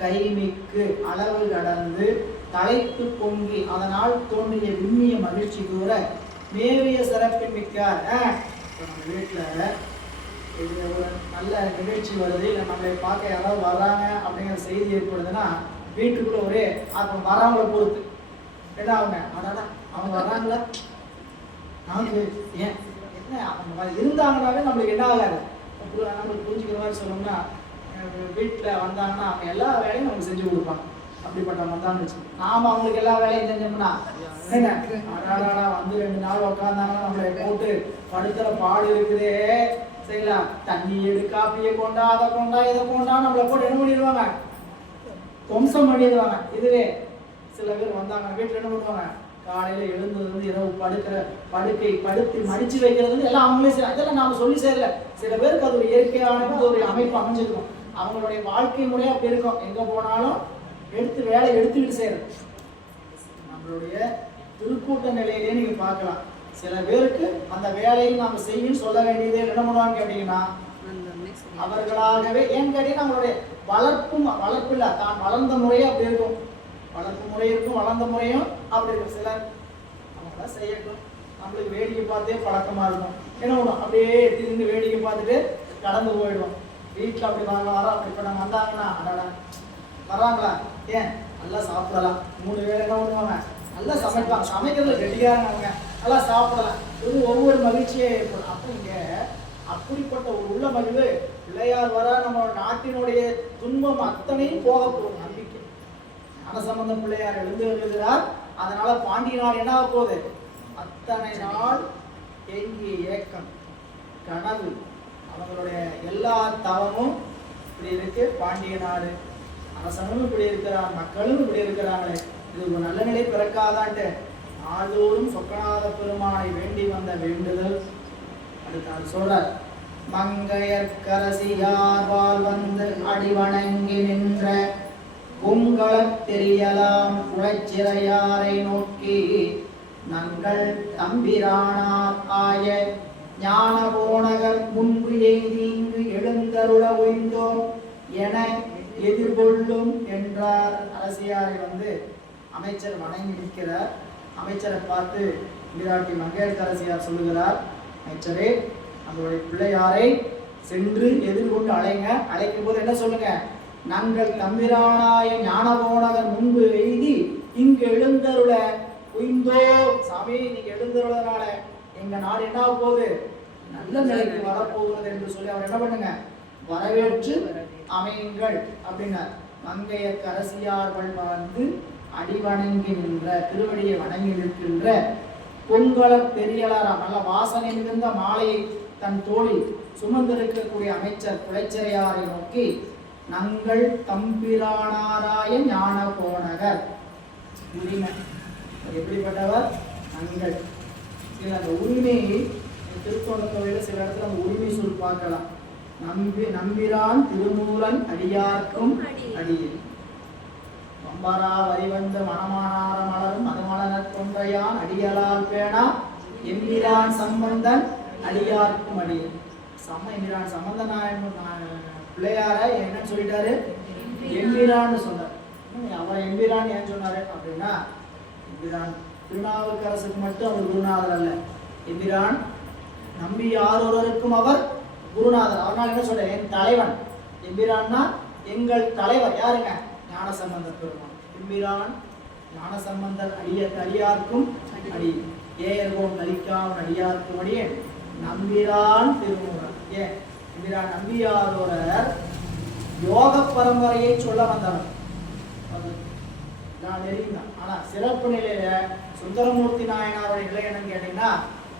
கைமிக்கு அளவு கடந்து தலைத்து பொங்கி அதனால் தோன்றிய விண்ணிய மகிழ்ச்சி கூற மேவிய சிறப்பின் மிக்கார். நம்ம வீட்டில் இது ஒரு நல்ல நிகழ்ச்சி வருது, இல்லை நம்மளை பார்க்க யாராவது வர்றாங்க அப்படிங்கிற செய்தி ஏற்படுதுன்னா வீட்டுக்குள்ள ஒரே அப்போ வர்றவங்களை பொறுத்து என்ன அவங்க அடாடா அவங்க வர்றாங்களா, நமக்கு ஏன் என்ன அவங்க இருந்தாங்கன்னாவே நம்மளுக்கு என்ன ஆகாது, நம்மளுக்கு புரிஞ்சுக்கிற மாதிரி சொல்லணும்னா வீட்டில் வந்தாங்கன்னா அவங்க எல்லா வேலையும் நமக்கு செஞ்சு கொடுப்பாங்க. அப்படிப்பட்டவங்க தான் வச்சு நாம அவங்களுக்கு எல்லா வேலையும் செஞ்சோம்னா என்ன வந்து 2 நாள் உட்காந்தாங்கன்னா நம்மளை போட்டு படுத்துற பாடு இருக்குதே. சரிங்களா, தண்ணி எடு, காப்பியை கொண்டா, அதை கொண்டா, இதை கொண்டா, நம்மளை போட்டு என்ன பண்ணிடுவாங்க, துவம்சம் பண்ணிடுவாங்க. இதுவே சில பேர் வந்தாங்க வீட்டில் என்ன பண்ணுவாங்க, காலையில எழுந்தது இரவு படுக்கை படுத்து மடிச்சு வைக்கிறது எல்லாம் அவங்களே செய்யலாம். இதெல்லாம் நாம சொல்லி செய்யல. சில பேருக்கு அது ஒரு இயற்கையான ஒரு அமைப்பு அமைஞ்சிருக்கும். அவங்களுடைய வாழ்க்கை முறையா அப்படி இருக்கும். எங்க போனாலும் வேலை எடுத்துக்கிட்டு செய்யறது. நம்மளுடைய திருக்கூட்ட நிலையிலேயே நீங்க பார்க்கலாம். சில பேருக்கு அந்த வேலையை நாம செய்யும் சொல்ல வேண்டியது என்ன பண்ணுவான்னு கேட்டீங்கன்னா, அவர்களாகவே ஏன்னு கேட்டீங்கன்னா நம்மளுடைய வளர்ப்பு இல்ல, தான் வளர்ந்த முறையே அப்படி இருக்கும். வளர்ப்பு முறை இருக்கும், வளர்ந்த முறையும் அப்படி இருக்கும். சிலர் அவங்கள செய்யட்டும், நம்மளுக்கு வேடிக்கை பார்த்தே பழக்கமா இருக்கும். என்ன பண்ணுவோம், அப்படியே திருந்து வேடிக்கை பார்த்துட்டு கடந்து போயிடுவோம். வீட்டில் அப்படி வரோம். இப்போ நம்ம வந்தாங்கன்னா அடடா வர்றாங்களா, ஏன் நல்லா சாப்பிடலாம், 3 வேளை என்ன பண்ணுவாங்க, நல்லா சமைப்பாங்க. சமைக்கிறதுல கெட்டியாங்க அவங்க, நல்லா சாப்பிடலாம். இது ஒவ்வொரு மகிழ்ச்சியே ஏற்படும். அப்போ இங்கே அப்படிப்பட்ட ஒரு உள்ள மகிழ்வு பிள்ளையார் வர நம்ம நாட்டினுடைய துன்பம் அத்தனையும் போக போகும் நம்பிக்கை. ஞானசம்பந்த பிள்ளையார் எழுந்து வருகிறார். அதனால பாண்டிய நாடு என்ன போகுது, அத்தனை நாள் ஏங்கிய ஏக்கம் கனவு அவங்களுடைய எல்லா தவமும் இப்படி இருக்கு. பாண்டிய நாடு அரசனும் இப்படி இருக்கிறார், மக்களும் இப்படி இருக்கிறாங்களே, இது ஒரு நல்ல நிலை பிறக்காதான்ட்டு நாள்தோறும் சொக்கநாத பெருமானை வேண்டி வந்த வேண்டுதல். அடுத்து சொல்றார், மங்கையர்க்கரசியார்வால் வந்து அடிவணங்கி நின்ற பொங்கலத் தெரியலாம் குளச்சிறையாரை நோக்கி நங்கள் தம்பிரானார் ஆய ஞான போனகர் முன்பு எய்தி இங்கு எழுந்தருள ஒய்ந்தோம் என எதிர்கொள்ளும் என்றார். அரசியாரை வந்து அமைச்சர் வணங்கி நிற்கிறார். அமைச்சரை பார்த்து விராட்டி மங்கையர்க்கரசியார் சொல்லுகிறார், அமைச்சரே நம்மளுடைய பிள்ளையாரை சென்று எதிர்கொண்டு அழைங்க. அழைக்கும் போது என்ன சொல்லுங்க, நாங்கள் தம்பிரானாய ஞானபோனகர் முன்பு எய்தி இங்கு எழுந்தருள உய்ந்தோ. சாமி நீங்க எழுந்தருளனால எங்க நாடு என்ன போகுது, நல்ல நிலைக்கு வரப்போகிறது என்று சொல்லி அவர் என்ன பண்ணுங்க, வரவேற்று அமையுங்கள் அப்படின்னார். மங்கையர்க்கரசியார்கள் வந்து அடிவணங்கி நின்ற, திருவடியை வணங்கி நிற்கின்ற பொங்கல பெரியலாராம் நல்ல வாசனை மிகுந்த மாலையை தன் தோழி சுமந்திருக்கக்கூடிய அமைச்சர் குளச்சிறையாரை நோக்கி நங்கள் தம்பிரானாராய ஞான போனகர் உரிமை. எப்படிப்பட்டவர் நங்கள். அந்த உரிமையை திருத்தொண்டத்தொகையில் சில இடத்துல அந்த உரிமை சொல் பார்க்கலாம். நம்பிரான் திருமூலன் அடியார்க்கும் அடியே வம்பரா வரிவந்த மணமானார மலரும் மதுமலர் கொன்றையான் அடியலால் பேணா எம்பிரான் சம்பந்தன் அடியார்க்கும் அடியே. எம்பிரான் சம்பந்த பிள்ளையார என்னன்னு சொல்லிட்டாரு, எம்பிரான்னு சொன்னார். அவர் எம்பிரான் ஏன் சொன்னாரு அப்படின்னா, எம்பிரான் திருநாவுக்கரசுக்கு மட்டும் அவர் குருநாதர் அல்ல, எம்பிரான் நம்பி யாரொருவருக்கும் அவர் குருநாதர். அவனால் என்ன சொல்ற, என் தலைவன். எம்பிரான்னா எங்கள் தலைவர் யாருங்க, ஞானசம்பந்தர் பெருமான். எம்பிரான் ஞானசம்பந்தர் அடியார்க்கும் அடி ஏயர்கோம் நலிக்காவன் அடியார்க்கும் அடியே நம்பிரான் திருமூலன். ஏன் எம்பிரான் நம்பியாரோரர் யோக பரம்பரையை சொல்ல வந்தவர். நான் நெருங்கினான். ஆனா சிறப்பு நிலையில சுந்தரமூர்த்தி நாயனாருடைய நிலை என்னன்னு கேட்டீங்கன்னா,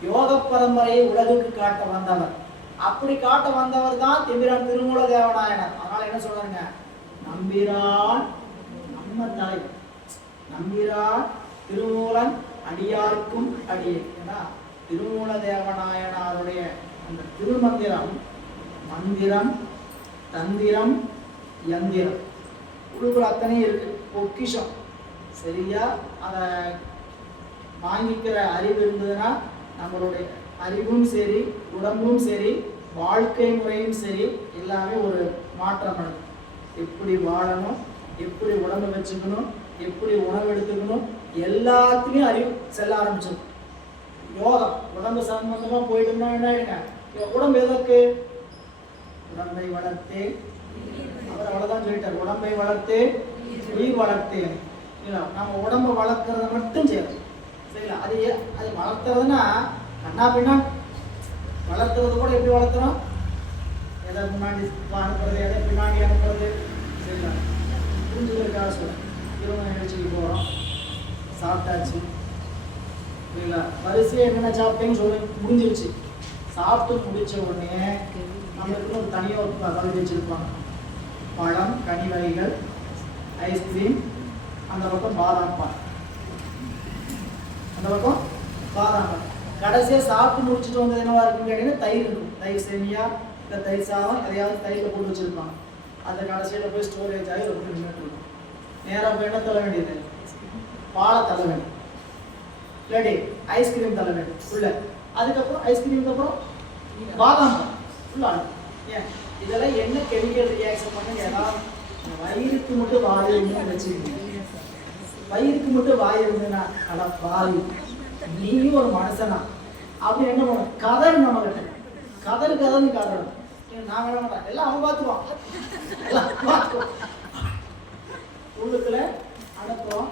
யோக பரம்பரையை உலகுக்கு காட்ட வந்தவர். அப்படி காட்ட வந்தவர் தான் எம்பிரான் திருமூல தேவநாயனர். அதனால என்ன சொல்றாங்க, நம்பிரான் நம்ம தலைவர், நம்பிரான் திருமூலன் அடியார்க்கும் அடியே. ஏன்னா திருமூல தேவநாயனாருடைய அந்த திருமந்திரம், மந்திரம், தந்திரம், யந்திரம் உழுகுல அத்தனை இருக்கு, பொக்கிஷம். சரியா அதை வாங்கிக்கிற அறிவு இருந்ததுன்னா நம்மளுடைய அறிவும் சரி, உடம்பும் சரி, வாழ்க்கை முறையும் சரி, எல்லாமே ஒரு மாற்றம் அடையும். எப்படி வாழணும், எப்படி உடம்பு வச்சுக்கணும், எப்படி உணவு எடுத்துக்கணும், எல்லாத்துலேயும் அறிவு செல்ல ஆரம்பிச்சிடும். யோகம் உடம்பு சம்பந்தமா போயிட்டோம்னா என்ன, உடம்பு எதற்கு, உடம்பை வளர்த்தேன், அவர் அவ்வளவுதான் சொல்லிட்டார், உடம்பை வளர்த்தேன் உயிர் வளர்த்தேன். இல்லை நம்ம உடம்பை வளர்க்கறத மட்டும் செய்யணும். சரிங்களா, அது வளர்த்துறதுன்னா கண்ணா பின்னா வளர்த்துறது கூட எப்படி வளர்த்துறோம், எதை முன்னாடி அனுப்புறது, எதை பின்னாடி அனுப்புறது. சரிங்களா, புரிஞ்சுக்கிறதுக்காக சொல்றேன். திருமண நிகழ்ச்சிக்கு போகிறோம், சாப்பிட்டாச்சு இல்லைங்களா, வரிசையாக என்னென்ன சாப்பிட்டேன்னு சொல்லி முடிஞ்சிருச்சு. சாப்பிட்டு முடித்த உடனே நம்மளுக்கு ஒரு தனியாக ஒரு பகுதி வச்சுருப்பாங்க. பழம், கனி வகைகள், ஐஸ்கிரீம், அந்த பக்கம் பாதாம் பால், அந்த பக்கம் பாதாம் பால். கடைசியாக சாப்பிட்டு முடிச்சுட்டு வந்தது என்னவா இருக்குன்னு கேட்டீங்கன்னா தயிர் இருக்கும். தயிர் சேமியா இல்லை தயிர் சாதம் எதையாவது தயிரில் போட்டு வச்சுருப்பாங்க. அந்த கடைசியில் போய் ஸ்டோரேஜ் ஆகி ரொம்ப நின்றுட்டு இருக்கும். நேராக போய் என்ன தள்ள வேண்டியது, பாலை தள்ள வேண்டியது, இல்லாட்டி ஐஸ்கிரீம் தள்ள வேண்டியது உள்ள. அதுக்கப்புறம் ஐஸ்கிரீமுக்கு அப்புறம் பாதாம் ஃபுல்லாக. ஏன் இதெல்லாம் என்ன கெமிக்கல் ரியாக்ஷன் பண்ணி ஏதாவது வயிறுக்கு மட்டும் வாய் இருந்துன்னு வச்சுருக்கீங்க. வயிறுக்கு மட்டும் வாய் இருந்ததுன்னா அட பாய் நீயும் ஒரு மனுஷனா அப்படி என்ன பண்ண கதறு நம்ம கிட்ட கதறுன்னு கதறணும். நாங்கள் என்ன பண்ணுறோம், எல்லாம் அவன் பார்த்துக்குவோம், எல்லாம் பார்த்துக்குவோம், உள்ளுக்குள்ள அனுப்புகிறோம்.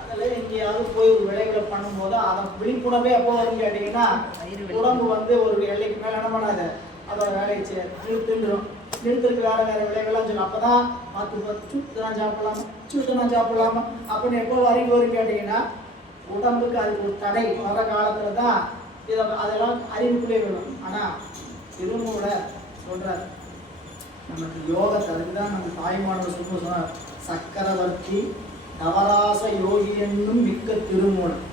அதில் எங்கேயாவது போய் ஒரு விளைவுகளை பண்ணும்போது அதை விழிப்புணர்வே எப்போ வரும் கேட்டிங்கன்னா உடம்பு வந்து ஒரு எல்லைக்கு மேலே என்ன பண்ணாது, அதோட வேலையை நிறுத்துன்றோம். நிறுத்துறதுக்கு வேறு வேறு விளைவுகள்லாம் சொல்லணும். அப்போ தான் பார்த்து சுட்டுதான் சாப்பிடலாமா சுட்டுதான் சாப்பிடலாமா அப்படின்னு எப்போ வரைக்கும் வரும் கேட்டிங்கன்னா உடம்புக்கு அதுக்கு ஒரு தடை வர காலத்தில் தான் இதை அதெல்லாம் அறிவுக்குள்ளே வரும். ஆனால் திருமூல சொல்கிறார், நமக்கு யோகத்தை அதுதான் நம்ம தாய்மானவர் சொன்னார், சக்கரவர்த்தி நவராச யோகி என்னும் மிக்க திருமூலன்.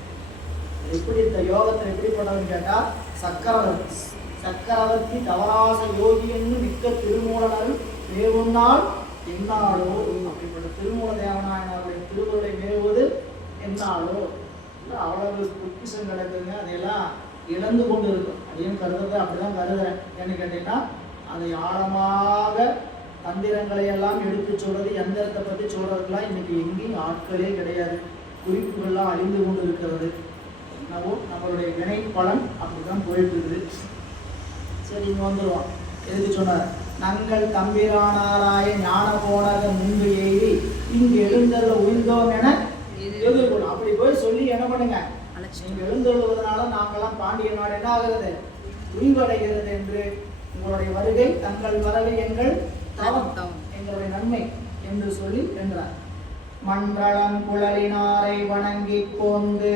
எப்படி இந்த யோகத்தை எப்படிப்பட்டவன்னு கேட்டால் சக்கரவர்த்தி தவராச யோகி என்னும் மிக்க திருமூலனர் மேவுனால் என்னாலோ. அப்படிப்பட்ட திருமூல தேவநாயனாருடைய திருவுருளை மேவுவது என்னாலோ. அவ்வளவு பொக்கிஷம் கிடக்குங்க, அதையெல்லாம் இழந்து கொண்டு இருக்கும். அதையும் கருதுறது அப்படிதான் கருதுறேன். ஏன்னு கேட்டீங்கன்னா அதை ஆழமாக தந்திரங்களை எல்லாம் எடுத்து சொல்றது, எந்திரத்தை பற்றி சொல்றதுக்கெல்லாம் இன்னைக்கு எங்கேயும் ஆட்களே கிடையாது. குறிப்புகள்லாம் அழிந்து கொண்டு இருக்கிறது. நம்மளுடைய வினை பலன் அப்படிதான் போயிட்டு இருக்குது. சரி, இங்க வந்துடுவோம். எதுக்கு சொன்னார், நங்கள் தம்பிரானாராய ஞான போனத முன்பு ஏறி இங்கு எழுந்தருள உயிர்ந்தோம் என எதிர்கொள்ளும். அப்படி போய் சொல்லி என்ன பண்ணுங்க, இங்கு எழுந்தருள்வதனால நாங்கெல்லாம் பாண்டிய நாடு என்ன ஆகிறது, உயிர்வடைகிறது என்று உங்களுடைய வருகை தங்கள் வரவை எங்கள் தவம் எங்களுடைய நன்மை என்று சொல்லி என்றார். மண்டலம் குழலினாரை வணங்கி போந்து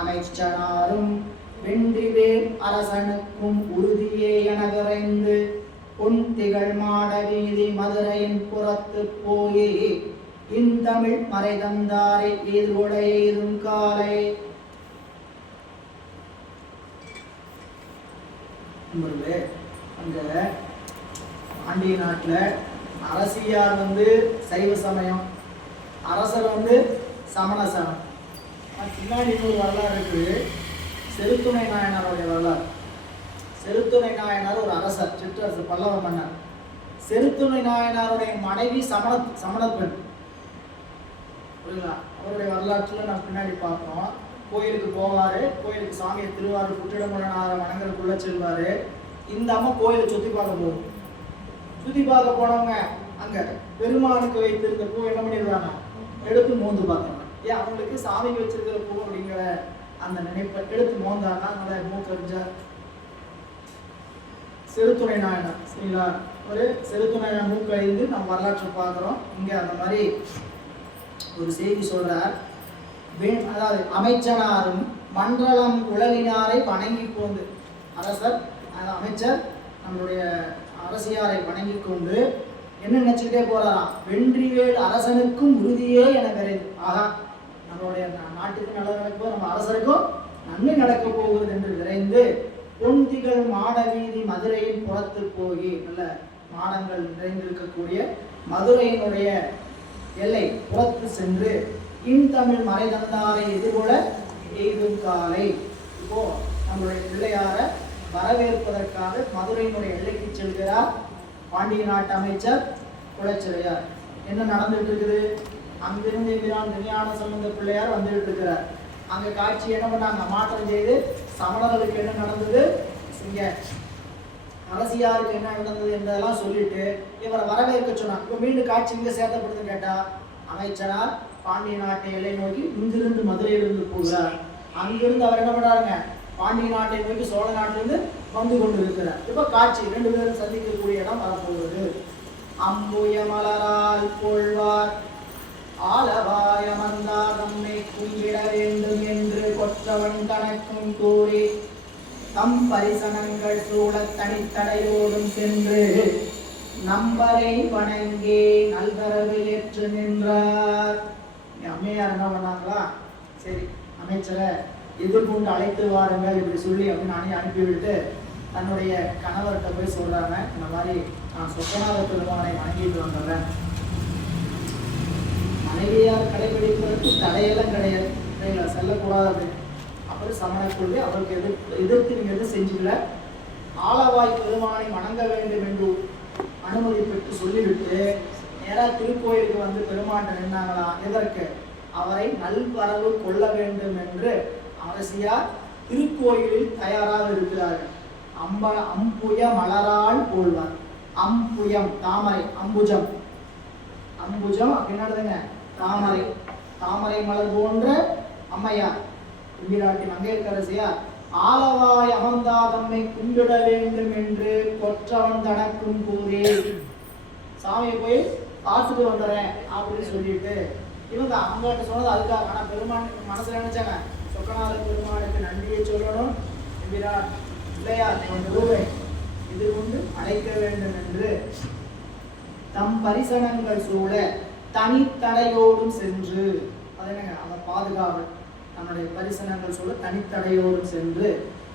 அமைச்சனாரும் வென்றிவேல் அரசனுக்கும் உறுதியே என விரைந்து பொன் திகழ் மாட வீதி மதுரையின் புறத்து போயே இந்தமிழ் மறை தந்தாரை எதிர்கொடையும் காலை. அங்க பாண்டிய நாட்டில் அரசியார் வந்து சைவ சமயம், அரசர் வந்து சமண சமயம். பின்னாடி இன்னொரு வரலாறு இருக்குது, செருத்துணை நாயனாருடைய வரலாறு. செருத்துணை நாயனார் ஒரு அரசர், சிற்றரசர், பல்லவ மன்னர். செருத்துணை நாயனாருடைய மனைவி சமண பெண். புரியுங்களா? அவருடைய வரலாற்றில் நம்ம பின்னாடி பார்ப்போம். கோயிலுக்கு போவார், கோயிலுக்கு சாமியை திருவாரூர் புற்றிடமுடனாரை வணங்குறதுக்குள்ள செல்வார். இந்த அம்மா கோயிலை சுற்றி பார்க்க போகும். சுற்றி பார்க்க போனவங்க அங்கே பெருமானுக்கு வைத்திருந்த பூ என்ன பண்ணிடுறாங்க, எடுத்து மோந்து பார்க்குறாங்க. ஏன் அவங்களுக்கு சாமிக்கு வச்சிருக்கிற பூ அப்படிங்கிற அந்த நினைப்பை எடுத்து மோந்தாங்க. அதனால மூக்கறிஞ்சார் செருத்துணை நாயனார். சரிங்களா? ஒரு செருத்துணை மூக்கறிந்து நம்ம வரலாற்றை பார்க்குறோம். இங்கே அந்த மாதிரி ஒரு செய்தி சொல்றார். அதாவது அமைச்சனாரும் மண்டலம் உழலினாரை வணங்கி கொண்டு, அரசர் அமைச்சர் நம்மளுடைய அரசியாரை வணங்கி கொண்டு என்ன நினைச்சுக்கிட்டே போறாராம், வென்றிவேல் அரசனுக்கும் உறுதியே என விரைந்து. ஆகா, நம்மளுடைய நாட்டுக்கு நல்லது நடக்கும், நம்ம அரசருக்கும் நன்மை நடக்க போகுது என்று விரைந்து பொன்திகள் மாட வீதி மதுரையின் புறத்து போய், நல்ல மாடங்கள் நிறைந்திருக்கக்கூடிய மதுரையினுடைய எல்லை புறத்து சென்று இன்தமிழ் மறை தந்தாரை எதிர்கொள்ள எய்தும் காலை. இப்போ நம்மளுடைய பிள்ளையார வரவேற்பதற்காக மதுரையினுடைய எல்லைக்கு செல்கிறார் பாண்டிய நாட்டு அமைச்சர் குலச்சிறையார். என்ன நடந்துட்டு இருக்குது, அங்கிருந்து திருஞான சம்பந்த பிள்ளையார் வந்துட்டு இருக்கிறார். அங்க காட்சி என்ன பண்ணாங்க, மாற்றம் செய்து சமணர்களுக்கு என்ன நடந்தது, இங்க அரசியாருக்கு என்ன நடந்தது என்றதெல்லாம் சொல்லிட்டு இவரை வரவேற்க சொன்னாங்க. இப்போ மீண்டும் காட்சி இங்க சேர்த்தப்படுதுன்னு கேட்டா, அமைச்சரார் பாண்டிய நாட்டை எல்லை நோக்கி இங்கிருந்து மதுரையிலிருந்து போகிறார். அங்கிருந்து அவர் என்ன பண்றாருங்க, பாண்டிய நாட்டை நோக்கி சோழ நாட்டிலிருந்து வந்து கொண்டு இருக்கிறார். இப்ப காட்சி ரெண்டு பேரும் சந்திக்கக்கூடிய இடம் வரப்போகிறது. அம்புய மலரால் கொள்வார் ஆலவாயமர்ந்தார் நம்மை கும்பிட வேண்டும் என்று கொற்றவன் தனக்கும் கூறி தம் பரிசனங்கள் சூழத் தனித்தடையோடும் சென்று நம்பரை வணங்கி நல்வரவு ஏற்று நின்றார். அம்மையார் என்ன பண்ணாங்களா, சரி அமைச்சரை எதிர்கொண்டு அழைத்து வாருங்கள் இப்படி சொல்லி அப்படின்னு அனுப்பிவிட்டு தன்னுடைய கணவர்கிட்ட போய் சொல்றாங்க, இந்த மாதிரி நான் சொக்கநாத பெருமானை வணங்கிட்டு வந்துடுறேன். மனைவியார் கடைபிடிப்பதற்கு தடையெல்லாம் கிடையாது, செல்லக்கூடாது அப்படின்னு. அப்புறம் சமண கொள்கை அவருக்கு எதிர்த்து நீங்க எதுவும் செஞ்சுக்கல, ஆலவாய் பெருமானை வணங்க வேண்டும் என்று அனுமதி பெற்று சொல்லிவிட்டு நேரா திருக்கோயிலுக்கு வந்து பெருமாண்ட நின்னாங்களா. எதற்கு? அவரை நல்வரவு கொள்ள வேண்டும் என்று அரசியார் திருக்கோயிலில் தயாராக இருக்கிறார்கள். அம்புய மலரால் போல்வார். அம்புயம் தாமரை, அம்புஜம், அம்புஜம் அப்படின்னா தாமரை, தாமரை மலர் போன்ற அம்மையார் கும்பிராட்டி மங்கையர்க்கரசியார் ஆலவாய் அமர்ந்தா தம்மை கும்பிட வேண்டும் என்று கொற்றவன் தனக்கும் கூறி சாமியை போய் பார்த்துட்டு வந்துடுறேன் அப்படின்னு சொல்லிட்டு இவங்க அவங்கள்ட்ட சொன்னது அதுக்காக. ஆனா பெருமான் மனசுல நினைச்சாங்க, சொக்கநாத பெருமானுக்கு நன்றியை சொல்லணும், விராட் இல்லையா இது கொண்டு அழைக்க வேண்டும் என்று தம் பரிசனங்கள் சூழ தனித்தடையோடும் சென்று, அதனங்க அந்த பாதுகாவல், நம்முடைய பரிசனங்கள் சூழ தனித்தடையோடும் சென்று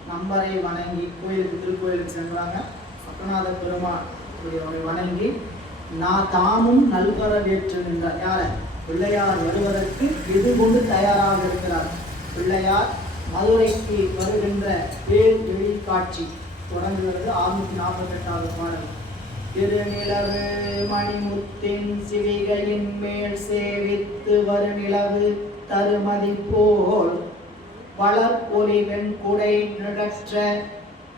நம்பரை வணங்கி கோயிலுக்கு திருக்கோயிலுக்கு சென்றாங்க. சொக்கநாத பெருமான் அவரை வணங்கி நான் தாமும் நல்வரவேற்று நின்றார். யார? பிள்ளையார் வருவதற்கு எது கொண்டு தயாராக இருக்கிறார். பிள்ளையார் மதுரைக்கு வருகின்ற பேர் எழி காட்சி தொடங்குகிறது. 648வது பாடல். திருநிலவு மணிமுத்தின் சிவிகையின் மேல் சேவித்து வருநிலவு தருமதி போல் வளர்பொலி வெண்குடை நிழற்ற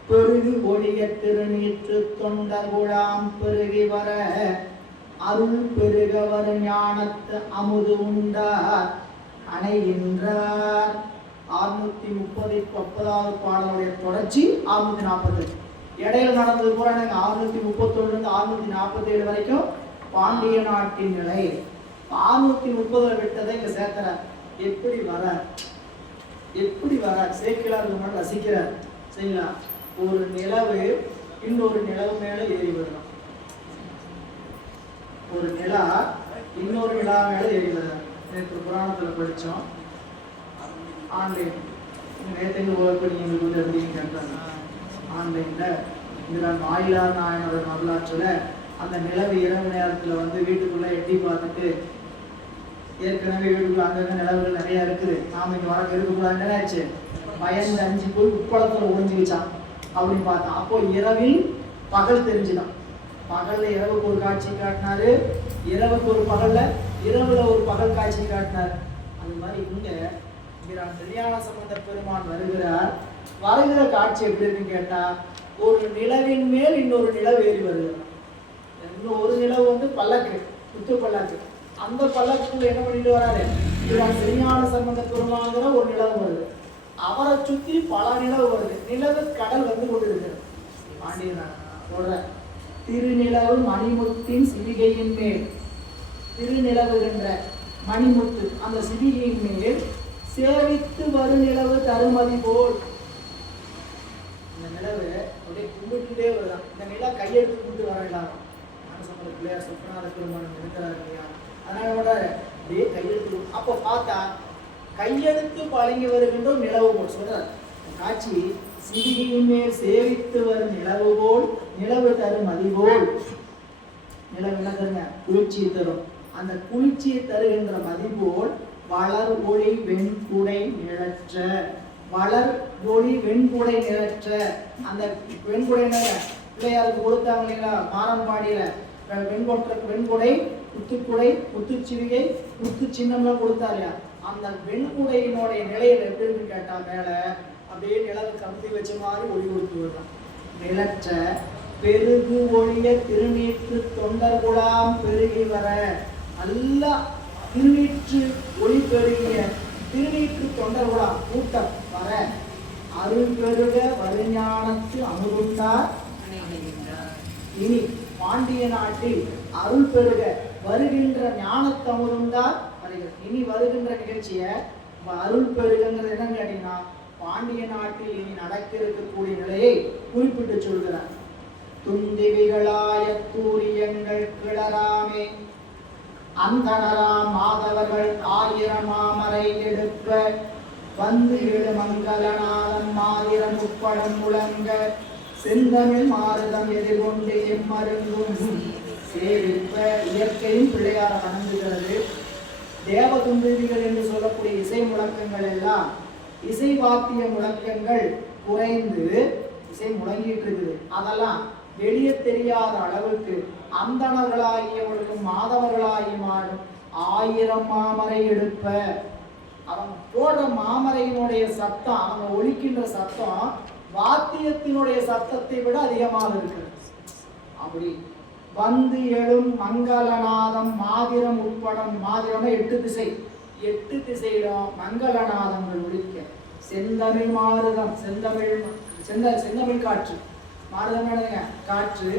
பெருகு ஒளிய திருநீற்று தொண்டர் குழாம் பெருகி வர அருள் பெருக வரும் ஞானத்து அமுது உண்டார் அணைகின்றார். 630வது பாடலுடைய தொடர்ச்சி 640. இடையில நடந்தது பூரா 631 647 வரைக்கும் பாண்டிய நாட்டின் நிலை. 630 விட்டதை இங்க சேர்க்கிறார். எப்படி வர சேக்கிலார் ரசிக்கிறார். சரிங்களா? ஒரு நிலவு இன்னொரு நிலவு மேல ஏறி வரலாம், ஒரு நிலா இன்னொரு நிலா மேல ஏறி வரலாம். நேற்று புராணத்துல படிச்சோம். ஆன்லைன் நேற்று ஓப்படி எங்களுக்கு வந்து எப்படின்னு கேட்டாங்க. ஆன்லைன்ல இந்த ஆயிலார் நாயனோட வரலாற்றுல அந்த நிலவு இரவு நேரத்துல வந்து வீட்டுக்குள்ள எட்டி பார்த்துட்டு, ஏற்கனவே வீட்டுக்குள்ள அங்கங்க நிலவுகள் நிறைய இருக்குது, நாம இங்க வர இருக்கக்கூடாதுன்னு நினைச்சு பயந்து அஞ்சு போய் உட்பளத்துல ஒழிஞ்சுக்கிச்சான் அப்படின்னு பார்த்தா. அப்போ இரவில் பகல் தெரிஞ்சுதான். பகல்ல இரவுக்கு ஒரு காட்சி காட்டினாரு, இரவுக்கு ஒரு பகல்ல இரவுல ஒரு பகல் காட்சி காட்டினார். அது மாதிரி இங்க கல்யாண சம்பந்த பெருமான் வருகிறார். வருகிற காட்சி எப்படி இருக்குன்னு கேட்டா, ஒரு நிலவின் மேல் இன்னொரு நிலவு ஏறி வருகிறார். இன்னும் ஒரு நிலவு வந்து பல்லக்கு, குத்து பல்லக்கு. அந்த பல்லக்குள்ள என்ன பண்ணிட்டு வராரு, கல்யாண சம்பந்த பெருமாங்கிற ஒரு நிலவு வருது. அவரை சுத்தி பல நிலவு வருது. நிலவு கடல் வந்து கொண்டு இருக்கிறது. பாண்டியன் சொல்ற திருநிலவு மணிமுத்தின் சிவிகையின் மேல், திருநிலவுகின்ற மணிமுத்து அந்த சிவிகையின் மேல் சேவித்து வரும் நிலவு தருமதி போல். இந்த நிலவு அப்படியே கும்பிட்டுட்டே வருதான். இந்த நிலா கையெடுத்து கும்பிட்டு வர எல்லாரும் மனசம்பள பிள்ளையார் சொக்கநாத பெருமான் இருக்கிறார் இல்லையா, அதனால கூட அப்படியே கையெழுத்து. அப்போ பார்த்தா கையெழுத்து பழங்கி வருகின்ற நிலவு போல் சொல்றார் காட்சி. சிவிகையின் மேல் சேவித்து வரும் நிலவு போல், நிலவு தரும் மதிபோல். நிலவு என்ன தருங்க? குளிர்ச்சியை தரும். அந்த குளிர்ச்சியை தருகின்ற மதிபோல் வளர் ஒளி வெண்குடை நிழற்ற, வளர் ஒளி வெண்குடை நிழற்ற. அந்த வெண்குடை பிள்ளையாருக்கு கொடுத்தாங்க இல்லைங்களா மாரம்பாடியில, வெண்குடை, முத்துக்குடை, முத்துச்சிவிகை, முத்து சின்னம்லாம் கொடுத்தாரியா. அந்த வெண்குடையினுடைய நிலையில் எப்படி இருக்குன்னு கேட்டா, மேல அப்படியே நிலவு கம்பி வச்ச மாதிரி ஒளி கொடுத்து விடுறான். நிலற்ற பெருகு ஒளிய திருநீற்று தொண்டர் குழாம் பெருகி வர, நல்லா திருநீற்று ஒளி பெருகிய திருநீற்று தொண்டர் குழாம் கூட்டம் வர, அருள் பெருக வருஞானத்து அமுதுண்டார். இனி பாண்டிய நாட்டில் அருள் பெருக வருகின்ற ஞானத்து அமுதுண்டார் வருகிறது. இனி வருகின்ற நிகழ்ச்சியை அருள் பெருகுங்கிறது என்னன்னு கேட்டீங்கன்னா, பாண்டிய நாட்டில் இனி நடக்க இருக்கக்கூடிய நிலையை குறிப்பிட்டு சொல்கிறார். துந்திவிகளாய தூரியங்கள் கிளராமே அந்தனராம் மாதவர்கள் 1000 மாமரை எடுப்ப வந்து ஏழு மங்களநாதம் 1000 முப்படம் முழங்க செந்தமிழ் மாறுதம் எதிர்கொண்டு எம்மருங்கும் சேவிப்ப. இயற்கையும் பிள்ளையார வணங்குகிறது. தேவதுந்திகள் என்று சொல்லக்கூடிய இசை முழக்கங்கள் எல்லாம் இசை வாத்திய முழக்கங்கள் குறைந்து இசை முழங்கிட்டு இருக்குது. அதெல்லாம் வெளியே தெரியாத அளவுக்கு அந்தணர்களாகியவர்களும் மாதவர்களாகியமாடும் 1000 மாமரை எடுப்ப. அவங்க போடுற மாமரையினுடைய சத்தம், அவங்க ஒலிக்கின்ற சத்தம் வாத்தியத்தினுடைய சத்தத்தை விட அதிகமாக இருக்கிறது. அப்படி வந்து எழும் மங்களநாதம் மாதிரம் உட்படம், மாதிரம் 8 திசை, 8 திசையிலும் மங்களநாதங்கள் ஒலிக்க. செந்தமிழ் மாறுதம், செந்தமிழ் காற்று, மாறுதம் காற்று,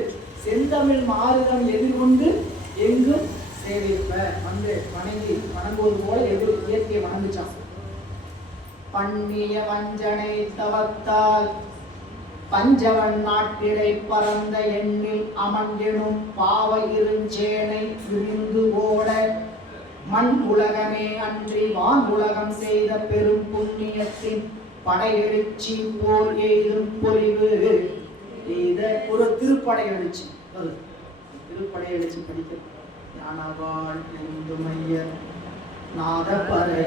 செந்தமிழ் மாறுதம் எதிர்கொண்டு எங்கும் சேவிப்ப. வந்து வணங்குவது போல இயற்கையை வணங்குச்சான். பண்ணிய வஞ்சனை தவத்தால் பஞ்சவன் நாட்டிடை பறந்த எண்ணில் அமர்ந்திடும் பாவ இருஞ்சேனை விரிந்து ஓட மண் உலகமே அன்றி வான் உலகம் செய்த பெரும் புண்ணியத்தின் படையெழுச்சி போர் எய்தும் பொறிவு. இத ஒரு திருப்படையெழுச்சி, திருப்படையெழுச்சி படிக்க ஞானவாள் எந்துமையர் நாதப்பறை.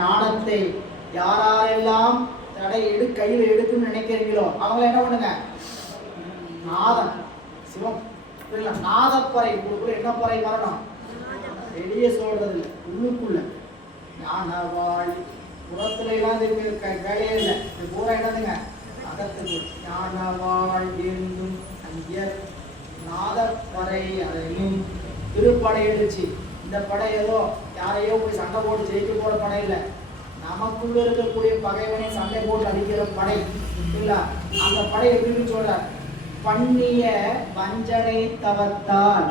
ஞானத்தை யாரெல்லாம் கையில் எடுக்குன்னு நினைக்கிறீங்களோ அவங்க என்ன பண்ணுங்க, நாதம் சிவம் நாதப்பறை. உங்களுக்குள்ள என்ன பறை வரணும், வெளியே சொல்றது இல்லை, உள்ளுக்குள்ள. ஞானவாள் புறத்துல எல்லாம் வேலையே இல்லை, இது பூரா என்னதுங்க அகத்துக்கு. ஞானவாள் என்றும் ஐயர் நாதப்பறை அறையும் திருப்படை எழுச்சி. இந்த படை ஏதோ யாரையோ போய் சண்டை போட்டு ஜெயிக்க போற படை இல்லை, நமக்குள்ள இருக்கக்கூடிய பகைவனை சண்டை போட்டு அடிக்கிற படை இல்ல. அந்த படை எப்படி சொல்றார், பண்ணிய வஞ்சனை தவத்தால்.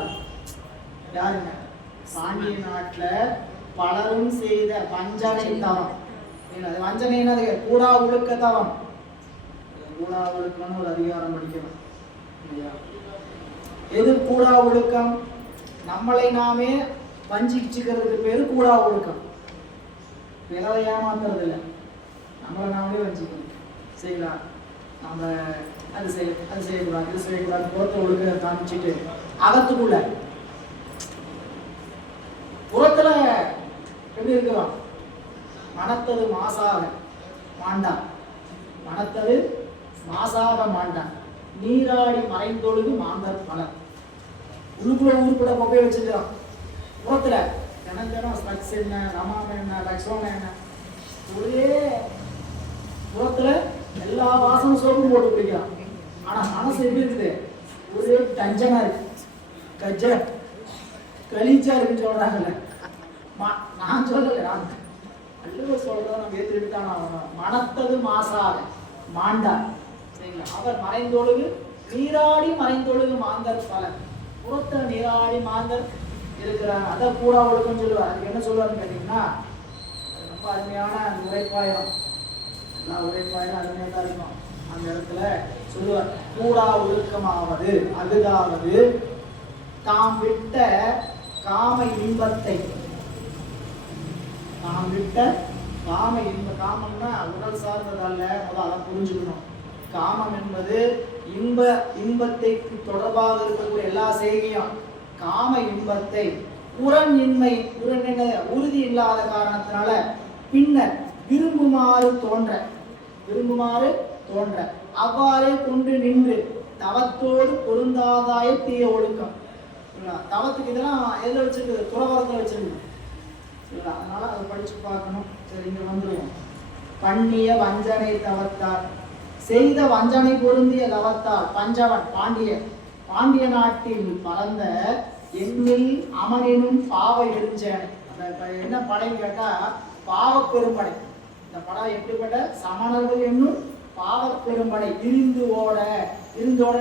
யாருங்க, பாண்டிய நாட்டுல பலரும் செய்த வஞ்சனை தவம். வஞ்சனை என்னது, கூடா ஒழுக்க தவம். கூடா ஒழுக்கம்னு ஒரு அதிகாரம் படிக்கணும் இல்லையா. எது கூடா ஒழுக்கம், நம்மளை நாமே வஞ்சிச்சுக்கிறதுக்கு பேரு கூடா ஒழுக்கம். பிறரை ஏமாத்துறது இல்லை, நம்மளை நாமளே வஞ்சிக்கணும். செய்யலாம், நம்ம அது செய்யக்கூடாது, இது செய்யக்கூடாது, புறத்தை ஒழுக்க காமிச்சிட்டு அகத்துக்குள்ள புறத்துல எப்படி இருக்கிறோம், மனத்தது மாசாக மாண்டான், மனத்தது மாசாக மாண்டான், நீராடி மறைந்தொழுது மாந்தர் பலர். உள்ளுக்குள்ள ஊருக்குள்ள கொப்பை வச்சிருக்கிறோம். புறத்துல தினம் ஸ்பக்ஸ் என்ன, ரமாம் என்ன, லக்ஷ்மணன் என்ன, ஒரே புறத்துல எல்லா வாசனும் சோப்பும் போட்டு குடிக்கிறான். ஆனா மனசு எப்படி இருக்குது, ஒரே டஞ்சனா இருக்கு, கலீச்சா இருக்குன்னு சொல்றாங்கல்ல. நான் சொல்லல, அல்ல சொல்றத நம்ம ஏற்றுக்கிட்டான். ஆகணும். மனத்தது மாசாக மாண்டார். சரிங்களா, அவர் மறைந்தொழுகு நீராடி மறைந்தொழுகு மாந்தர் பலர். புறத்த நீராடி மாந்தர் இருக்கிறாங்க. அதை கூடா ஒழுக்கம் சொல்லுவார். அதுக்கு என்ன சொல்லுவாருன்னு கேட்டீங்கன்னா, ரொம்ப அருமையான அந்த உரைப்பாயிரம், எல்லா உரைப்பாயிரம் அருமையாக தான் இருக்கும். அந்த இடத்துல சொல்லுவார், கூடா ஒழுக்கமாவது அகுதாவது தாம் விட்ட காம இன்பத்தை. தாம் விட்ட காம காமம்னா உடல் சார்ந்ததல்ல, முதல் அதை புரிஞ்சுக்கணும். காமம் என்பது இன்பத்தை தொடர்பாக இருக்கக்கூடிய எல்லா செய்கையும். காம இன்பத்தை உரண்யின்மை, உறுதி இல்லாத காரணத்தினால பின்னர் விரும்புமாறு தோன்ற அவ்வாறே கொண்டு நின்று தவத்தோடு பொருந்தாதாய தீய ஒழுக்கம். தவத்துக்கு இதெல்லாம் எதில் வச்சிருக்குது, துறவரத்தில் வச்சிருக்கு. அதனால அதை படிச்சு பார்க்கணும். சரி, இங்க வந்துருவோம். பண்ணிய வஞ்சனை தவத்தார், செய்த வஞ்சனை பொருந்திய தவத்தால் பஞ்சவன் பாண்டிய நாட்டில் பறந்த எண்ணில் அமனினும் பாவ எழுஞ்சேனை. என்ன படைன்னு கேட்டா பாவ பெரும்படை. இந்த படம் எப்படிப்பட்ட சமணர்கள் என்னும் பாவ பெரும்படை இருந்து ஓட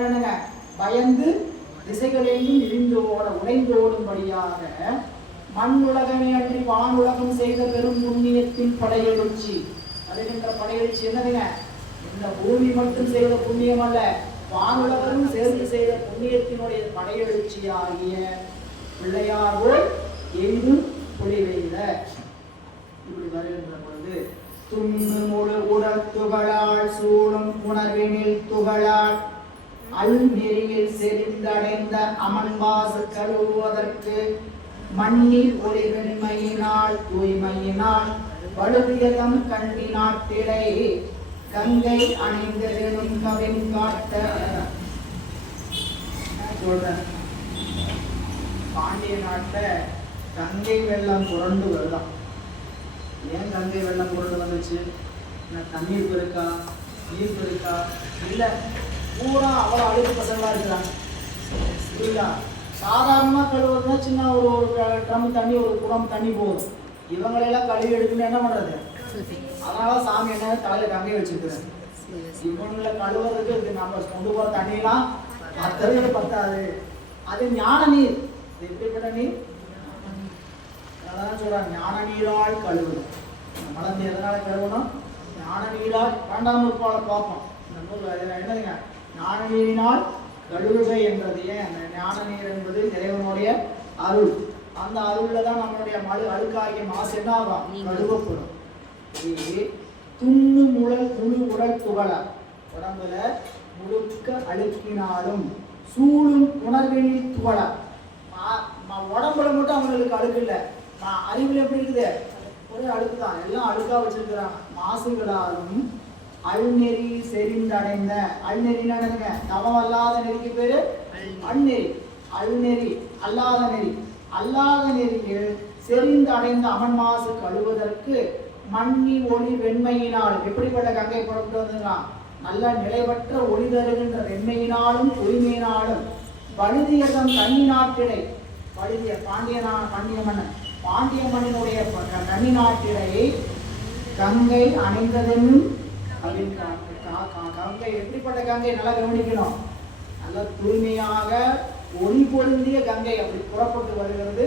என்னங்க, பயந்து திசைகளெங்கும் இருந்து ஓட உடைந்து ஓடும்படியாக மண் உலகமே அன்றி வானுலகம் செய்த பெரும் புண்ணியத்தின் படையெழுச்சி. வருகின்ற படையெழுச்சி என்னதுங்க? இந்த பூமி மட்டும் செய்த புண்ணியம் அல்ல, வானுலகமும் சேர்ந்து செய்த புண்ணியத்தினுடைய படையெழுச்சி ஆகிய பிள்ளையார் போல் எங்கும் பொழிவெய்த. இப்படி வருகின்ற பொழுது துண்ணு முழு உடல் துகளால் சூழும் உணர்வினில் துகளால் அல்நெறியில் செறிந்தடைந்த அமன்வாசு கழுவுவதற்கு மண்ணில் ஒளி வெண்மையினால் தூய்மையினால் வலுவியதம் கண்டி நாட்டிலை கங்கை அணிந்தெழும் கவின் காட்ட. சொல்றேன், பாண்டிய நாட்ட கங்கை வெள்ளம் புரண்டு வருதான். ஏன் கங்கை வெள்ளம் புரண்டு வந்துச்சு? தண்ணீர் பெருக்கா, நீர் பெருக்கா? இல்ல, பூரா அவ்வளோ அழுக்கு பசங்களா இருக்கிறாங்க. புரியுதா? சாதாரணமா கழுவுறதுனா சின்ன ஒரு ட்ரம் தண்ணி, ஒரு குடம் தண்ணி போகுது. இவங்களெல்லாம் கழுவி எடுக்கணும், என்ன பண்றது? அதனால சாமி என்ன தலையில கங்கை வச்சிருக்கிறாரு. இவங்களை கழுவுறதுக்கு நம்ம கொண்டு போற தண்ணியெல்லாம் அத்தகைய பத்தாது. அது ஞான நீர். எப்படிப்பட்ட நீர்? அதான் சொல்றாங்க, ஞான நீரால் கழுவுது. மழை நீர் எதனால கழுவணும்? ஞான நீரால். இரண்டாம் உறுப்பாளை பார்ப்போம் இந்த நூல். என்னதுங்க? ஞான நீரினால் கழுவுகை என்றது. ஏன்? அந்த ஞான நீர் என்பது இறைவனுடைய அருள். அந்த அருள்ல தான் நம்மளுடைய அழுக்காகிய மாசு என்ன ஆகும்? கழுவப்படும். துண்ணு முழு உடல் துகள, உடம்புல முழுக்க அழுக்கினாலும் சூழும் உணர்வினில் துகள. உடம்புல மட்டும் அவங்களுக்கு அழுக்கு இல்லை, அறிவுல எப்படி இருக்குது? ஒரே அழுக்கு தான், எல்லாம் அழுக்கா வச்சிருக்கிறாங்க. மாசுகளாலும் அல்நெறி செறிந்தடைந்த. அல்நெறினா என்னங்க? தவம் அல்லாத நெறிக்கு பேரு அல்நெறி. அல்நெறி அல்லாத நெறி. அல்லாத நெறியில் செறிந்தடைந்த அமன் மாசு கழுவதற்கு மண்ணி ஒளி வெண்மையினால். எப்படிப்பட்ட கங்கை புறப்பட்டு வந்துருக்கான்? நல்ல நிலைவற்ற ஒளி தருகின்ற வெண்மையினாலும் தூய்மையினாலும் வழுதியதம் கன்னி நாட்டிடை. வழுதிய பாண்டிய மன்னன், பாண்டிய மன்னனுடைய கன்னி நாட்டிடை கங்கை அணைந்ததென்னும். கங்கை எப்படிப்பட்ட கங்கை? நல்லா கவனிக்கணும். நல்ல தூய்மையாக ஒளி பொருந்திய கங்கை அப்படி புறப்பட்டு வருகிறது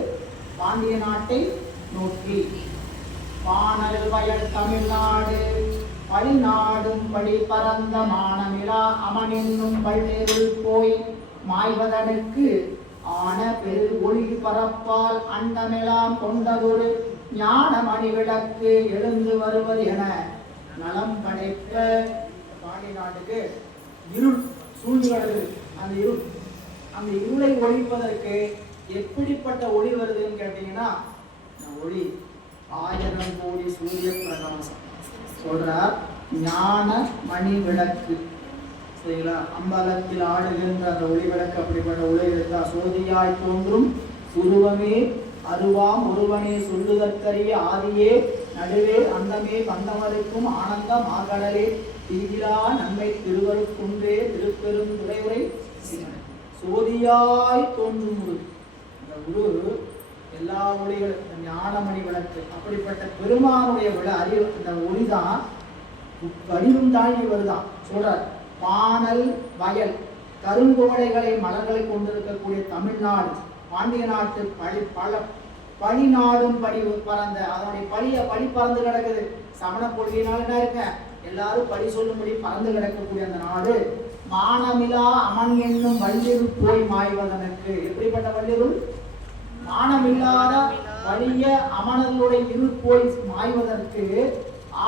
பாண்டிய நாட்டை நோக்கி. வானல் வயல் தமிழ்நாடு பழிநாடும் படி பரந்த மானமிலா அமன் என்னும் பல்வேருள் போய் மாய்வதனுக்கு ஆன பெரு ஒளி பரப்பால் அண்டமெல்லாம் கொண்டதொரு ஞான மணி விளக்கு எழுந்து வருவது என நலம் படைப்ப. பாண்டிய நாட்டுக்கு இருள் சூழ்ந்து வருது. அந்த இருளை ஒழிப்பதற்கு எப்படிப்பட்ட ஒளி வருதுன்னு கேட்டீங்கன்னா, ஒளி 1000 கோடி சூரிய பிரகாசம். சொல்றார், ஞான மணி விளக்கு. சரிங்களா? அம்பலத்தில் ஆடுகின்ற அந்த ஒளி விளக்கு அப்படிப்பட்ட ஒளி இருக்கா? சோதியாய் தோன்றும் உருவமே அருவாம் ஒருவனே சொல்லுதற்கரிய ஆதியே நடுவே அந்தமே பந்தமருக்கும் ஆனந்தம் ஆகடலே தீதிலா நன்மை திருவருக்குன்றே திருப்பெரும் துறையுரை சோதியாய் தோன்றும் உரு. இந்த உரு எல்லா ஒளிகளும் ஞானமணி விளக்கு. அப்படிப்பட்ட பெருமானுடைய அறிவு இந்த ஒளிதான் வடிவும் தாங்கி வருதான். சொல்றார், பானல் வயல் கருங்குவளைகளை மலர்களை கொண்டிருக்கக்கூடிய தமிழ்நாடு பாண்டிய நாட்டு பழி நாடும் படி பறந்த. அதனுடைய பழி பறந்து கிடக்குது. சமண கொள்கையினால என்ன இருக்க, எல்லாரும் பழி சொல்லும்படி பறந்து கிடக்கக்கூடிய அந்த நாடு மானமிலா அமன் என்னும் வள்ளிருள் போய் மாய்வதனுக்கு. எப்படிப்பட்ட வள்ளிருள்? மானமில்லாத வலிய அமனர்களுடைய இருள் போய் மாய்வதற்கு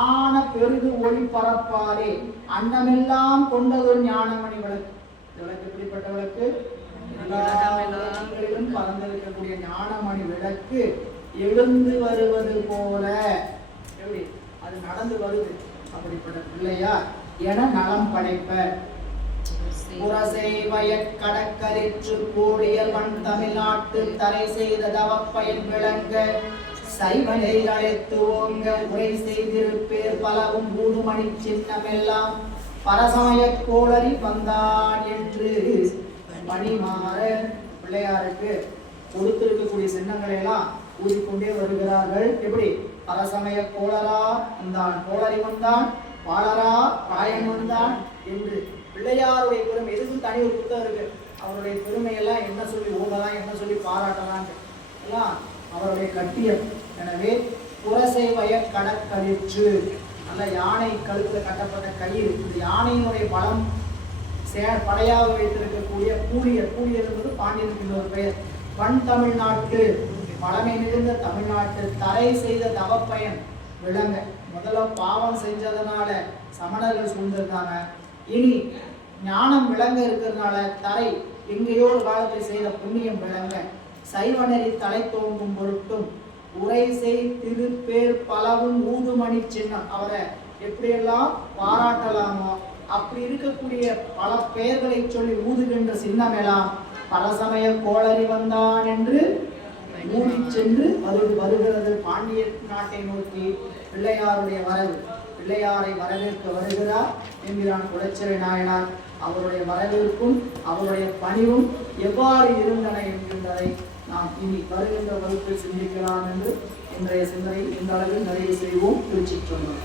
ஆன பெருது ஒளி பரப்பாலே அன்னமெல்லாம் கொண்டதொரு ஞானமணி விளக்கு. விளக்கு எப்படிப்பட்ட விளக்கு? எல்லா பறந்திருக்கக்கூடிய ஞானமணி விளக்கு எழுந்து வருவது போல. எப்படி அது நடந்து வருது? அப்படிப்பட்ட பிள்ளையார் என நலம் படைப்ப. புரசை வயற் கடற்கரிற்று கூடியல் மண் தமிழ்நாட்டு தரை செய்த தவப்பயன் விளங்க சைவனை அழைத்து ஓங்க உரை செய்திருப்பேர் பலவும் ஊடுமணி சின்னமெல்லாம் பரசமய கோளறி வந்தான் என்று மணிமாற பிள்ளையாருக்கு கொடுத்திருக்கக்கூடிய சின்னங்களை எல்லாம் ஊதிக்கொண்டே வருகிறார்கள். எப்படி? பரசமய கோளரா வந்தான், கோளறி வந்தான், பாலரா பாயன் வந்தான் என்று பிள்ளையாருடைய பெருமை. எதுக்கும் தனி ஒரு புத்தகம் இருக்கு. அவருடைய பெருமையெல்லாம் என்ன சொல்லி ஓதலாம், என்ன சொல்லி பாராட்டலாம் எல்லாம் அவருடைய கட்டியம். எனவே புரசை வய கடற்களிற்று, நல்ல யானை கழுத்தில் கட்டப்பட்ட கயிறு. இந்த யானையினுடைய பலம் படையாக வைத்திருக்கக்கூடிய கூலியர். கூலியர் என்பது பாண்டியனுக்கு இன்னொரு பெயர். வன் தமிழ்நாட்டு, பழமை மிகுந்த தமிழ்நாட்டு தரை செய்த தவப்பயன் விளங்க. முதல்ல பாவம் செஞ்சதுனால சமணர்கள் சூழ்ந்திருந்தாங்க. இனி ஞானம் விளங்க இருக்கிறதுனால தரை எங்கேயோ ஒரு காலத்தில் செய்த புண்ணியம் விளங்க. சைவநெறி தலை தோங்கும் பொருட்டும் உரை செய் திருப்பேர் பலவும் ஊதுமணி சின்னம். அவரை எப்படியெல்லாம் பாராட்டலாமோ அப்படி இருக்கக்கூடிய பல பெயர்களை சொல்லி ஊதுகின்ற சின்னம் எல்லாம் பரசமய கோளறி வந்தான் என்று மூடி சென்று வருகிறது. பாண்டிய நாட்டை நோக்கி பிள்ளையாருடைய வரவு. பிள்ளையாரை வரவேற்க வருகிறார் என்கிறான் குலச்சிறை நாயனார். அவருடைய வரவேற்பும் அவருடைய பணிவும் எவ்வாறு இருந்தன என்கின்றதை நாம் இனி வருகின்ற வகுப்பில் சிந்திக்கலாம் என்று இன்றைய சிந்தனை இந்த அளவில் நிறைவு செய்வோம். திருச்சிற்றம்பலம்.